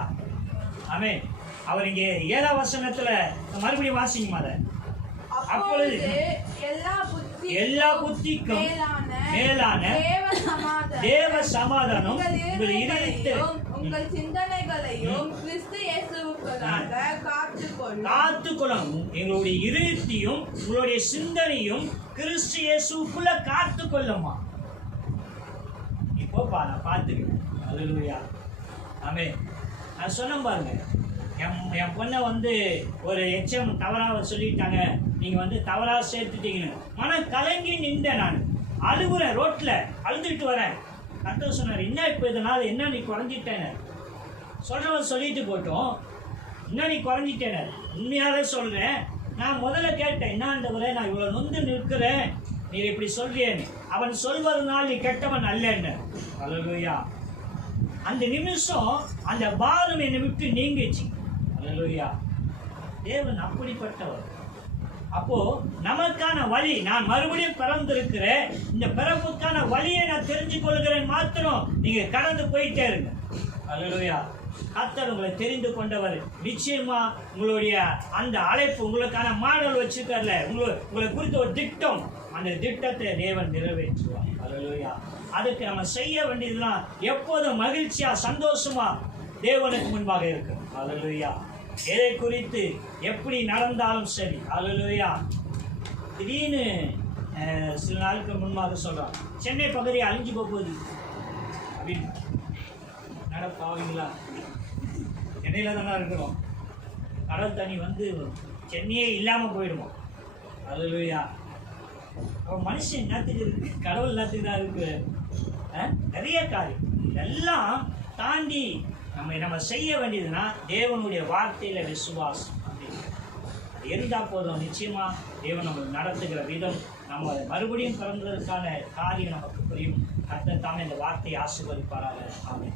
ஆமென். அவர் இங்கே 7ஆம் வசனத்துல மறுபடியும் வாசிங்க. அப்பொழுது எல்லா புத்திக்கும் மேலான தேவ சமாதானம் உங்கள் இதயத்தையும் உங்கள் சிந்தனைகளையும் கிறிஸ்து இயேசுவுக்காக காத்துக்கொள்ளும். எங்களுடைய இதயத்தையும் உங்களுடைய சிந்தனையும் கிறிஸ்து இயேசுக்குள்ள காத்துக்கொள்ளுமா. இப்போ நான் பார்த்துக்கிறேன். அல்லேலூயா. ஆமென். நான் சொன்ன பாருங்க, என் பொண்ணை வந்து ஒரு எச்சம் தவறாக சொல்லிட்டாங்க, நீங்க வந்து தவறாக சேர்த்துட்டீங்கன்னு மனம் கலங்கி நின்றேன். நான் அழுகுறேன், ரோட்ல அழுதுட்டு வரேன். கர்த்தர் சொன்னார், என்ன இப்போ இதனால என்ன நீ குறைஞ்சிட்டேன்னு சொல்றவன் சொல்லிட்டு போட்டோம். என்ன நீ குறைஞ்சிட்டேன்னு உண்மையாவே சொல்றேன். நான் முதல்ல கேட்டேன், என்னன்றவரே நான் இவ்வளவு நொந்து நிற்கிறேன், நீ இப்படி சொல்றியேன்னு. அவன் சொல்வதனால் நீ கெட்டவன் அல்லன்னு. அல்லேலூயா. அந்த நிமிஷம் அந்த பாரம் என்னை விட்டு நீங்கிச்சு. அல்லேலூயா. தேவன் அப்படிப்பட்டவர். அப்போ நமக்கான வழி, நான் மறுபடியும் பிறந்திருக்கிறேன், இந்த பிறப்புக்கான வழியை நான் தெரிஞ்சு கொள்கிறேன் மாத்திரம் நீங்க கடந்து போயிட்டே இருங்க. அல்லேலூயா. கர்த்தர் உங்களை தெரிந்து கொண்டவர். நிச்சயமா உங்களுடைய அந்த அழைப்பு, உங்களுக்கான மாடல் வச்சிருக்கார்ல, உங்களை குறித்த ஒரு திட்டம், அந்த திட்டத்தை தேவன் நிறைவேற்றுவார். அல்லேலூயா. அதுக்கு நம்ம செய்ய வேண்டியதுலாம் எப்போதும் மகிழ்ச்சியா சந்தோஷமா தேவனுக்கு முன்பாக இருக்கு. அல்லேலூயா. எதை குறித்து எப்படி நடந்தாலும் சரி. அல்லேலூயா. திடீர்னு சில நாளுக்கு முன்பாக சொல்றான், சென்னை பகுதி அழிஞ்சு போகுது அப்படின்னு. நடப்பாவீங்களா? சென்னையில தானே இருக்கிறோம். கடல் தண்ணி வந்து சென்னையே இல்லாம போயிடுவோம். அல்லேலூயா. அவன் மனுஷன் என்னத்துக்கு இருக்கு, கடவுள் எல்லாத்துக்கு தான் இருக்கு. நிறைய காரியம் இதெல்லாம் தாண்டி நம்ம செய்ய வேண்டியதுன்னா தேவனுடைய வார்த்தையில விசுவாசம் அப்படின்னு அது இருந்தா போதும். நிச்சயமா தேவன் நம்ம நடத்துகிற விதம், நம்ம மறுபடியும் பிறந்ததற்கான காரியம் நமக்கு புரியும். கர்த்தர் தாமே இந்த வார்த்தையை ஆசீர்வதிப்பாராக. ஆமென்.